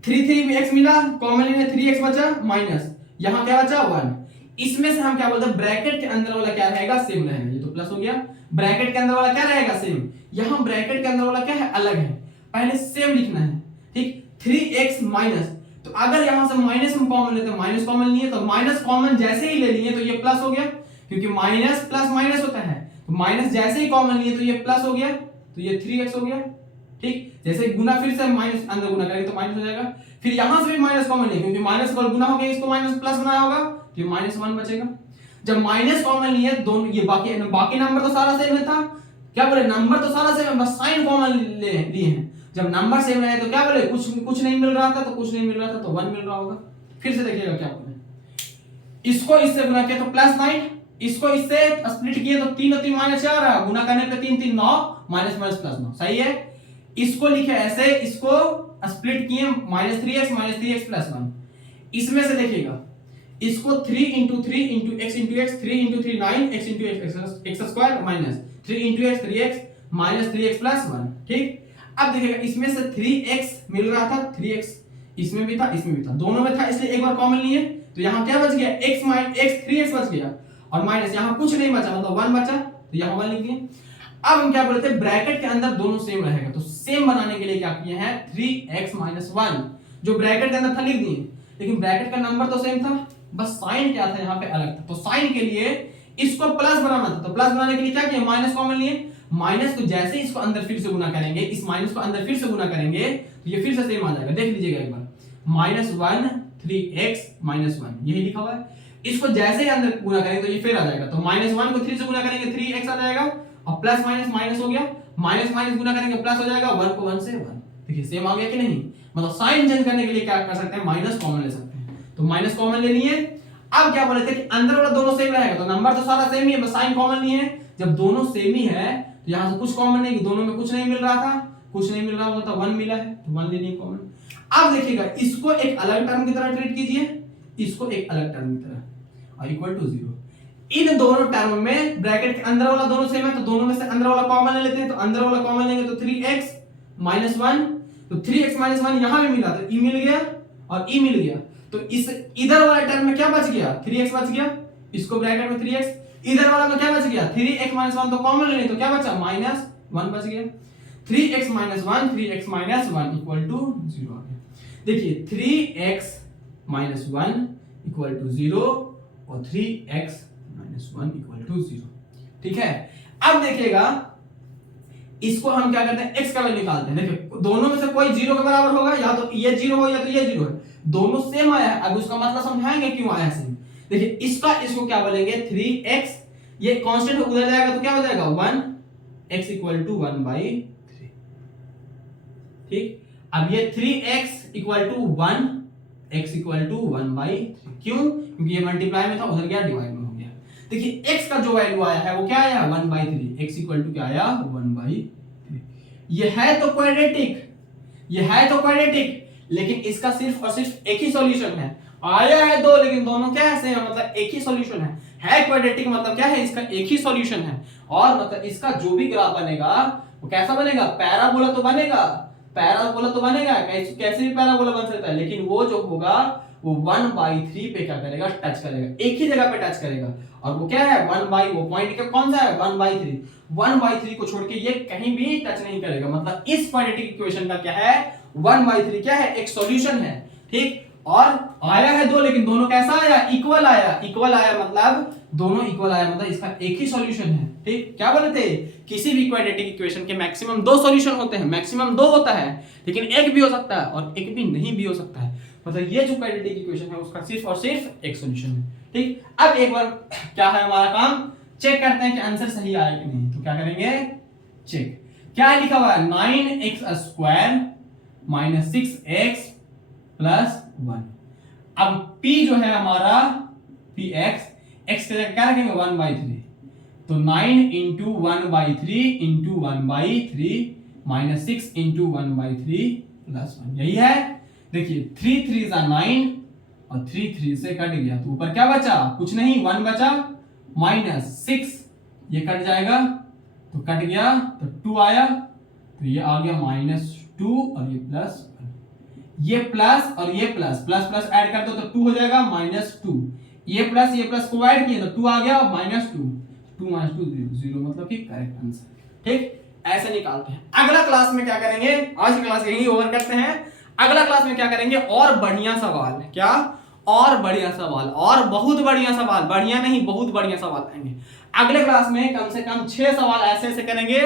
3 3 में x मिला, कॉमन में 3x बचा, माइनस यहाँ क्या बचा 1। इसमें से हम क्या बोलते हैं, ब्रैकेट के अंदर वाला क्या रहेगा, सेम रहेगा, ये तो प्लस हो गया। ब्रैकेट के अंदर वाला क्या रहेगा, सेम। यहाँ ब्रैकेट के अंदर वाला क्या है, अलग है, पहले सेम लिखना है, ठीक। 3x माइनस, तो अगर यहां से माइनस हम कॉमन लेते हैं, माइनस कॉमन लिए तो माइनस कॉमन जैसे ही ले लिए तो ये प्लस हो गया, क्योंकि माइनस प्लस माइनस होता है, तो माइनस जैसे ही कॉमन लिए तो ये प्लस हो गया, तो ये 3x हो गया। ठीक, जैसे गुना फिर से माइनस अंदर गुना करेंगे तो माइनस हो जाएगा, फिर यहां से भी माइनस कॉमन लिए क्योंकि माइनस का गुना हो गया, इसको माइनस प्लस बनाया होगा तो ये -1 बचेगा। जब माइनस कॉमन लिए दोनों, ये बाकी नंबर तो सारा सेम था, क्या बोले नंबर तो सारा सेम है, बस साइन कॉमन लिए हैं। जब नंबर सेम रहे तो क्या बोले कुछ नहीं मिल रहा था, तो कुछ नहीं मिल रहा था तो 1 मिल रहा होगा। फिर से देखिएगा क्या बोले, इसको इससे गुना किया तो +9, इसको इससे स्प्लिट किए तो 3 और 3 -4 रहा, गुना करने पे 3 3 9 माइनस माइनस प्लस 9, सही है। इसको लिखे ऐसे, इसको स्प्लिट किए -3x + 1, इसमें से देखिएगा इसको 3 × 3 × x × x 3 × 3 9 x × x square minus 3 × x 3x -3x + 1। ठीक, अब देखिएगा इसमें से 3x मिल रहा था, 3x इसमें भी था इसमें भी था, दोनों में था, इसलिए एक बार कॉमन लिए तो यहां क्या बच गया, x 3x बच गया और माइनस यहां कुछ नहीं बचा, मतलब 1 बचा, तो यहां 1 लिख दिए। अब हम क्या बोलते हैं, ब्रैकेट के अंदर दोनों सेम रहेगा, तो सेम बनाने के लिए क्या किए हैं, 3x - 1 जो ब्रैकेट के अंदर था लिख दिए, लेकिन ब्रैकेट का नंबर तो सेम था, बस साइन क्या था यहाँ पे अलग था। तो साइन के लिए इसको प्लस बनाना था, तो प्लस बनाने के लिए क्या किया, माइनस कॉमन लिए, माइनस को जैसे इसको अंदर फिर से गुना करेंगे, इस माइनस को अंदर फिर से गुना करेंगे तो ये फिर से सेम आ जाएगा, देख लीजिएगा एक बार, -1 3x - 1 यही लिखा हुआ है। इसको जैसे ही अंदर गुना करेंगे तो ये फिर आ जाएगा, तो -1 को 3 से गुना करेंगे 3x आ जाएगा, और प्लस माइनस माइनस हो गया, माइनस माइनस गुना करेंगे प्लस हो जाएगा, 1 को 1 से 1, देखिए सेम आ गया कि नहीं। मतलब साइन चेंज करने के लिए क्या कर सकते हैं, माइनस कॉमन ले सकते हैं, तो माइनस कॉमन ले लिए। अब क्या बोले थे कि अंदर वाला दोनों सेम रहेगा, तो नंबर तो सारा सेम ही है, बस साइन कॉमन लिए है। जब दोनों सेम ही है तो यहां से कुछ कॉमन नहीं, दोनों में कुछ नहीं मिल रहा था, कुछ नहीं मिल रहा होगा तो 1 मिला है, तो 1 ले लिए कॉमन। अब देखिएगा इसको एक अलग टर्म की तरह ट्रीट कीजिए, इसको एक अलग टर्म की तरह, और इक्वल टू 0। इन दोनों टर्म में ब्रैकेट के अंदर वाला दोनों सेम है, तो दोनों में से अंदर वाला कॉमन ले लेते हैं, तो अंदर वाला कॉमन लेंगे तो 3x - 1, तो 3x - 1 यहां भी मिला, तो e मिल गया और e मिल गया, तो इस इधर वाला टर्म में क्या बच गया, 3x बच गया, इसको ब्रैकेट में 3x, इधर वाला में क्या बच गया, 3x - 1 तो कॉमन ले लें, तो क्या बचा, -1 बच गया, 3x - 1 3x - 1 इक्वल टू 0 आ गया। देखिए 3x - 1 इक्वल टू 0 और 3x - 1 इक्वल टू 0, ठीक है। अब देखिएगा इसको हम क्या करते हैं, x का वैल्यू निकालते हैं। देखिए दोनों में से कोई 0 के बराबर होगा, या तो ये 0 हो या तो ये 0 है, दोनों सेम आया है। अब उसका मतलब समझाएंगे क्यों आया सेम। देखिए इसको क्या बोलेंगे, 3x, ये कांस्टेंट उधर जाएगा तो क्या हो जाएगा 1, x इक्वल टू 1/3। ठीक, अब ये 3x equal to 1, x equal to 1/3, क्यों, क्योंकि ये मल्टीप्लाई में था, उधर गया डिवाइड में हो गया। देखिए x का जो वैल्यू आया है वो क्या आया, 1/3, x इक्वल टू क्या आया, 1/3। ये है तो क्वाड्रेटिक, ये है तो क्वाड्रेटिक, लेकिन इसका सिर्फ और सिर्फ एक ही सॉल्यूशन है। आया है दो, लेकिन दोनों क्या है सेम, मतलब एक ही सॉल्यूशन है क्वाड्रेटिक, मतलब क्या है, इसका एक ही सॉल्यूशन है, और मतलब इसका जो भी ग्राफ बनेगा वो कैसा बनेगा, पैराबोला तो बनेगा, पैराबोला तो बनेगा, कैसे भी पैराबोला बन सकता है, लेकिन वो जो होगा वो 1/3 पे क्या करेगा, टच करेगा, एक ही जगह पे टच करेगा, और वो क्या है 1/, वो पॉइंट का कौन सा है, 1/3, 1/3 को छोड़ के ये कहीं भी टच नहीं करेगा। मतलब इस क्वाड्रेटिक इक्वेशन का क्या है, 1/3 क्या है, एक सॉल्यूशन है। ठीक, और आया है दो, लेकिन दोनों कैसा आया, इक्वल आया, इक्वल आया मतलब दोनों इक्वल आया, मतलब इसका एक ही सॉल्यूशन है। ठीक, क्या बोले थे, किसी भी क्वाड्रेटिक इक्वेशन के मैक्सिमम 2 सॉल्यूशन होते हैं, मैक्सिमम 2 होता है, लेकिन एक भी हो सकता है और एक भी नहीं भी हो सकता है। मतलब ये जो क्वाड्रेटिक इक्वेशन है उसका सिर्फ और सिर्फ एक सॉल्यूशन है। ठीक, अब एक बार क्या है हमारा काम, चेक करते हैं कि आंसर सही आया कि नहीं। तो क्या करेंगे, चेक, क्या लिखा हुआ है, 9x² - 6x + 1। अब p जो है हमारा px, x के जगह क्या रखेंगे, 1/3, तो 9 × 1/3 × 1/3 - 6 × 1/3 + 1, यही है। देखिए 3 3 9 और 3 3 से कट गया, तो ऊपर क्या बचा, कुछ नहीं, 1 बचा, -6 ये कट जाएगा तो कट गया, तो 2 आया, तो ये आ गया -2 और ये +1, ये प्लस और ये प्लस, प्लस प्लस ऐड कर दो तो 2 हो जाएगा, -2, ये प्लस को ऐड किए तो 2 आ गया, -2, 2 - 2 0, मतलब कि करेक्ट आंसर। ठीक, ऐसे निकालते हैं। अगला क्लास में क्या करेंगे, आज की क्लास यही ओवर करते हैं। अगला क्लास में क्या करेंगे, और बढ़िया सवाल, क्या, और बढ़िया सवाल, और बहुत बढ़िया सवाल, बढ़िया नहीं बहुत बढ़िया सवाल आएंगे अगले क्लास में। कम से कम 6 सवाल ऐसे ऐसे करेंगे,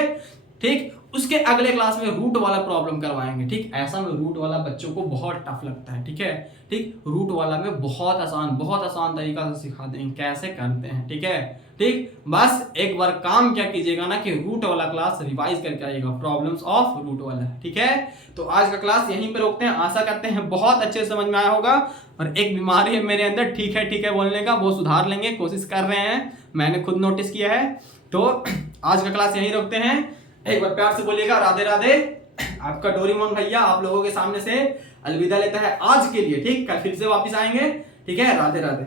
ठीक। उसके अगले क्लास में रूट वाला प्रॉब्लम करवाएंगे, ठीक। ऐसा में रूट वाला बच्चों को बहुत टफ लगता है, ठीक है, ठीक। रूट वाला में बहुत आसान तरीका से सिखा देंगे कैसे करते हैं, ठीक है, ठीक। बस एक बार काम क्या कीजिएगा ना कि रूट वाला क्लास रिवाइज करके आइएगा, प्रॉब्लम्स ऑफ रूट वाला, ठीक है। तो आज का क्लास यहीं पे रोकते हैं। आशा करते हैं बहुत अच्छे समझ में आया होगा। और एक बीमारी है मेरे अंदर, ठीक है बोलने का, वो सुधार लेंगे, कोशिश कर रहे हैं, मैंने खुद नोटिस किया है। तो आज का क्लास यहीं रोकते हैं। एक बार प्यार से बोलिएगा राधे राधे। आपका डोरीमोन भैया आप लोगों के सामने से अलविदा लेता है आज के लिए, ठीक। कल फिर से वापस आएंगे, ठीक है। राधे राधे।